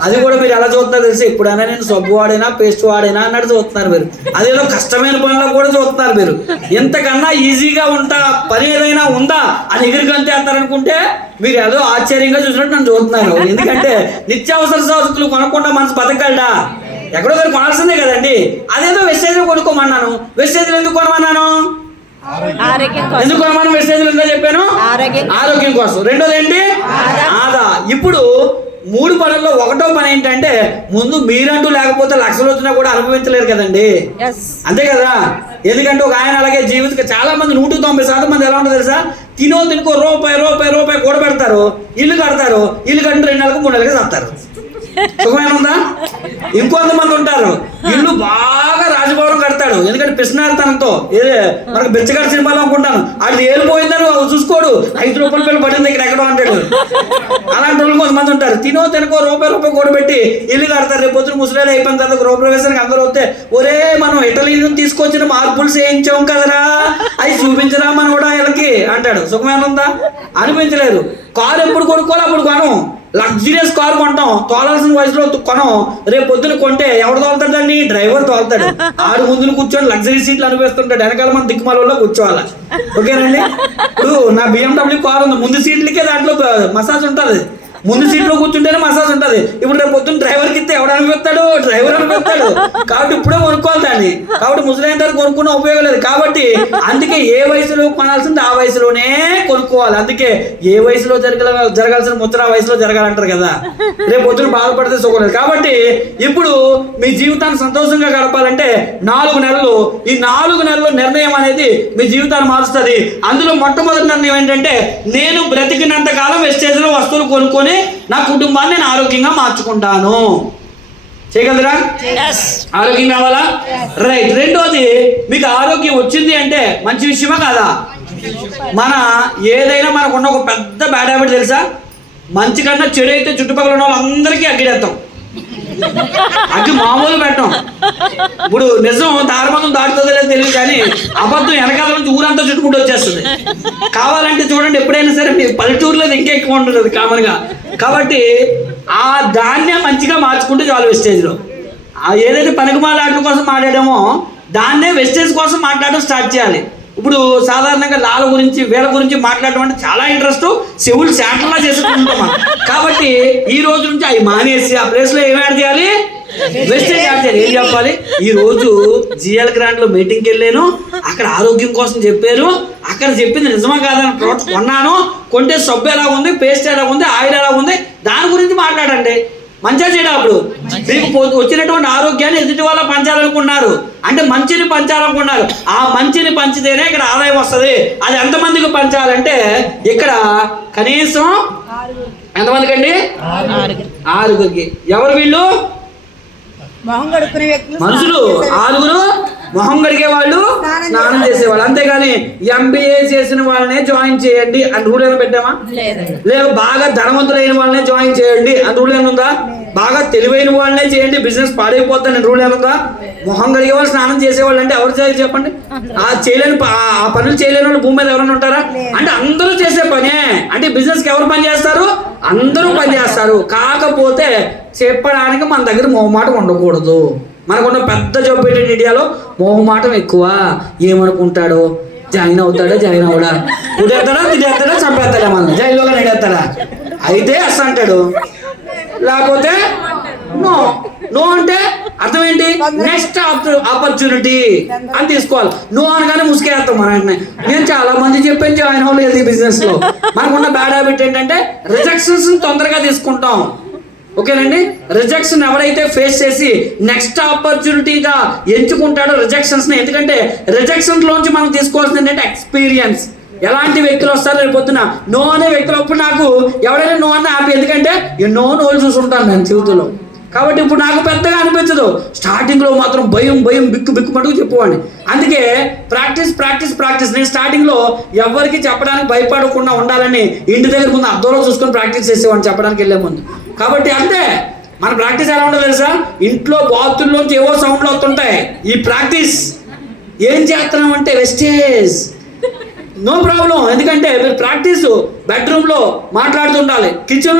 అది కూడా మీరు ఎలా చూస్తున్నారు తెలిసి, ఎప్పుడైనా నేను సబ్బు వాడైనా పేస్ట్ వాడైనా అన్నట్టు చూస్తున్నారు మీరు. అదేదో కష్టమైన పనుల్లో కూడా చూస్తున్నారు మీరు. ఎంతకన్నా ఈజీగా ఉంటా పని ఏదైనా ఉందా అని ఎగురుగంతేస్తారనుకుంటే మీరు ఏదో ఆశ్చర్యంగా చూసినట్టు నన్ను చూస్తున్నారు. ఎందుకంటే నిత్యావసర సరుకులు కొనకుండా మనసు బతకగలడా? ఎక్కడో దగ్గర కొనాల్సిందే కదండి. అదేదో వెస్టేజ్లో కొనుక్కోమన్నాను. వెస్టేజ్లో ఎందుకు కొనమన్నాను? ఎందుకు కొనమని వెస్టేజ్లో ఎందుకు చెప్పాను? ఆరోగ్యం కోసం. రెండోది ఏంటి? ఆదా. ఇప్పుడు 3 పనుల్లో 1వ పని ఏంటంటే ముందు మీరంటూ లేకపోతే 1,00,000 వచ్చినా కూడా అనుభవించలేరు కదండి. అంతే కదా. ఎందుకంటే ఒక ఆయన అలాగే జీవితం చాలా మంది 190% మంది ఎలా ఉంటుందో తెలుసా? తినుకో రూపాయి కూడా పెడతారు, ఇల్లు కడతారు, ఇల్లు కట్టిన 2 నెలలకు 3 నెలలకు చస్తారు. సుఖమైన ఉందా? ఇంకొంతమంది ఉంటారు ఇల్లు బాగా రాజభవనం కడతాడు. ఎందుకంటే పిసినారితనంతో మనకు బిచ్చగాడి సినిమాలో అనుకుంటాను అది ఏలిపోయిందని చూసుకోడు. 5 రూపాయల బిల్లు పడిన దగ్గర ఎక్కడో అంటాడు. అలాంటి వాళ్ళు కొంతమంది ఉంటారు. తినుకో రూపాయి కూడబెట్టి ఇల్లు కడతారు. రేపు పొద్దున ముసలేలు అయిపోయిన తర్వాత గృహప్రవేశానికి అందరూ వస్తే ఒరే మనం ఇటలీ నుంచి తీసుకొచ్చిన మార్పులు చేయించాం కదరా, అవి చూపించరా మనం కూడా వీళ్ళకి అంటాడు. సుఖమైన ఉందా? అనిపించలేదు. కారు ఎప్పుడు కొనుక్కోవాలి అప్పుడు కొనం. లగ్జరియస్ కారు కొంటాం, తోలాల్సిన వయసులో కొనం. రేపు పొద్దున కొంటే ఎవడు తోలుతాడు దాన్ని? డ్రైవర్ తోలుతాడు. 6 ముందును కూర్చొని లగ్జరీ సీట్లు అనిపిస్తుంటాడు. వెనకాల మన దిక్కుమాలలో కూర్చోవాలి. ఓకేనండి. ఇప్పుడు నా BMW కారు ఉంది. ముందు సీట్లకే దాంట్లో మసాజ్ ఉంటుంది. ముందు సీట్లో కూర్చుంటేనే మసాజ్ ఉంటుంది. ఇప్పుడు రేపు పొద్దున్న డ్రైవర్కి ఇస్తే ఎవడు అనిపిస్తాడు? డ్రైవర్ అనిపిస్తాడు. కాబట్టి ఇప్పుడే కొనుక్కోవాలి దాన్ని. కాబట్టి ముసలైన తర్వాత కొనుక్కున్న ఉపయోగం లేదు. కాబట్టి అందుకే ఏ వయసులో కొనాల్సింది ఆ వయసులోనే కొనుక్కోవాలి. అందుకే ఏ వయసులో జరగాల్సిన ముచ్చట ఆ వయసులో జరగాలంటారు కదా. రేపు పొద్దున బాధపడితే సుఖం లేదు. కాబట్టి ఇప్పుడు మీ జీవితాన్ని సంతోషంగా గడపాలంటే 4 నెలలు. ఈ 4 నెలల నిర్ణయం అనేది మీ జీవితాన్ని మారుస్తుంది. అందులో మొట్టమొదటి నిర్ణయం ఏంటంటే నేను బ్రతికినంత కాలం వెస్టేజ్లో వస్తువులు కొనుక్కొని నా కుటుంబాన్ని నేను ఆరోగ్యంగా మార్చుకుంటాను. చేయగలరా? ఆరోగ్యం కావాలా? రైట్. రెండోది, మీకు ఆరోగ్యం వచ్చింది అంటే మంచి విషయమా కాదా? మన ఏదైనా మనకున్న ఒక పెద్ద బ్యాడ్ హ్యాబిట్ తెలుసా? మంచి కన్నా చెడు అయితే చుట్టుపక్కల ఉన్న వాళ్ళందరికీ అగ్గిడేస్తాం. అగ్గి మామూలు పెట్టం. ఇప్పుడు నిజం దారిబంధం దాటుతుందో లేదో తెలియదు కానీ అబద్ధం వెనకాల నుంచి ఊరంతా చుట్టుకుంటూ వచ్చేస్తుంది. కావాలంటే చూడండి, ఎప్పుడైనా సరే మీ పల్లెటూరులో ఇంకా ఎక్కువ ఉంటుంది కామన్గా. కాబట్టి ఆ దాన్నే మంచిగా మార్చుకుంటే చాలు. వెస్టేజ్లో ఏదైతే పనికిమాల ఆటల కోసం మాట్లాడామో దాన్నే వెస్టేజ్ కోసం మాట్లాడడం స్టార్ట్ చేయాలి. ఇప్పుడు సాధారణంగా లాల గురించి వీళ్ళ గురించి మాట్లాడడం అంటే చాలా ఇంట్రెస్ట్, చెవులు శాటల్లా చేసుకుంటాం మనం. కాబట్టి ఈ రోజు నుంచి అవి మానేసి ఆ ప్లేస్లో ఏం యాడ్ చేయాలి? వెస్టేజ్ యాడ్ చేయాలి. ఏం చెప్పాలి? ఈ రోజు జిఎల్ గ్రాండ్లో మీటింగ్కి వెళ్ళాను, అక్కడ ఆరోగ్యం కోసం చెప్పారు, అక్కడ చెప్పింది నిజమా కాదని ప్రోడక్ట్ కొన్నాను, కొంటే సబ్బు ఎలా ఉంది, పేస్ట్ ఎలా ఉంది, ఆయిల్ ఎలా ఉంది, దాని గురించి మాట్లాడండి. మంచిగా చేయడం. అప్పుడు మీకు వచ్చినటువంటి ఆరోగ్యాన్ని ఎదుటి వాళ్ళ పంచాలనుకున్నారు అంటే మంచిని పంచాలనుకున్నారు. ఆ మంచిని పంచితేనే ఇక్కడ ఆదాయం వస్తుంది. అది ఎంతమందికి పంచాలంటే ఇక్కడ కనీసం ఎంతమందికి అండి? 6గురికి. ఎవరు వీళ్ళు? మనుషులు 6 మొహం కడిగే వాళ్ళు, స్నానం చేసేవాళ్ళు. అంతేగాని MBA చేసిన వాళ్ళనే జాయిన్ చేయండి అని రూల్ ఏమైనా పెట్టామా? లేదు. బాగా ధనవంతులైన వాళ్ళనే జాయిన్ చేయండి అని రూల్ ఏముందా? బాగా తెలివైన వాళ్ళనే చేయండి, బిజినెస్ పాడైపోతుందని రూల్ ఏముందా? మొహం కడిగే వాళ్ళు, స్నానం చేసేవాళ్ళు అంటే ఎవరు చేయాలి చెప్పండి? ఆ పనులు చేయలేని వాళ్ళు భూమి మీద ఎవరైనా ఉంటారా? అంటే అందరూ చేసే పనే. అంటే బిజినెస్కి ఎవరు పని చేస్తారు? అందరూ పని చేస్తారు. కాకపోతే చెప్పడానికి మన దగ్గర మొహమాటం ఉండకూడదు. మనకున్న పెద్ద జబ్బు ఏంటంటే ఇండియాలో మొహమాటం ఎక్కువ. ఏమనుకుంటాడో, జాయిన్ అవుతాడా జాయిన్ అవడా, కుదేస్తాడా తినేస్తాడా చంపేస్తాడా, మన జైల్లో నెడేస్తాడా, అయితే అస్స అంటాడు, లేకపోతే నో. నో అంటే అర్థం ఏంటి, నెక్స్ట్ ఆపర్చునిటీ అని తీసుకోవాలి. నో అనగానే ముసుకేస్తాం మన వెంటనే. నేను చాలా మంది చెప్పాను జాయిన్ అవ్వలేదు ఈ బిజినెస్ లో. మనకున్న బ్యాడ్ హ్యాబిట్ ఏంటంటే రిజెక్షన్స్ తొందరగా తీసుకుంటాం. ఓకేనండి, రిజెక్షన్ ఎవరైతే ఫేస్ చేసి నెక్స్ట్ ఆపర్చునిటీగా ఎంచుకుంటాడో రిజెక్షన్స్ ని, ఎందుకంటే రిజెక్షన్స్ లోంచి మనం తీసుకోవాల్సింది ఏంటంటే ఎక్స్పీరియన్స్. ఎలాంటి వ్యక్తులు వస్తారు రేపు పొద్దున, నో అనే వ్యక్తులు. అప్పుడు నాకు ఎవరైనా నో అన్న హ్యాపీ, ఎందుకంటే ఎన్నో నోలు చూసుంటాను నేను జీవితంలో. కాబట్టి ఇప్పుడు నాకు పెద్దగా అనిపించదు. స్టార్టింగ్లో మాత్రం భయం భయం బిక్కు బిక్కు మటుకు చెప్పుకోండి. అందుకే ప్రాక్టీస్ ప్రాక్టీస్ ప్రాక్టీస్. నేను స్టార్టింగ్లో ఎవరికి చెప్పడానికి భయపడకుండా ఉండాలని ఇంటి దగ్గర ముందు అద్దంలో చూసుకొని ప్రాక్టీస్ చేసేవాడిని చెప్పడానికి వెళ్ళే ముందు. కాబట్టి అంతే, మన ప్రాక్టీస్ ఎలా ఉండదు తెలుసా, ఇంట్లో బాతుల్లోంచి ఏవో సౌండ్లు వస్తుంటాయి. ఈ ప్రాక్టీస్ ఏం చేస్తున్నాం అంటే వెస్టేజ్, నో ప్రాబ్లం. ఎందుకంటే మీరు ప్రాక్టీస్ బెడ్రూమ్లో మాట్లాడుతుండాలి, కిచెన్లో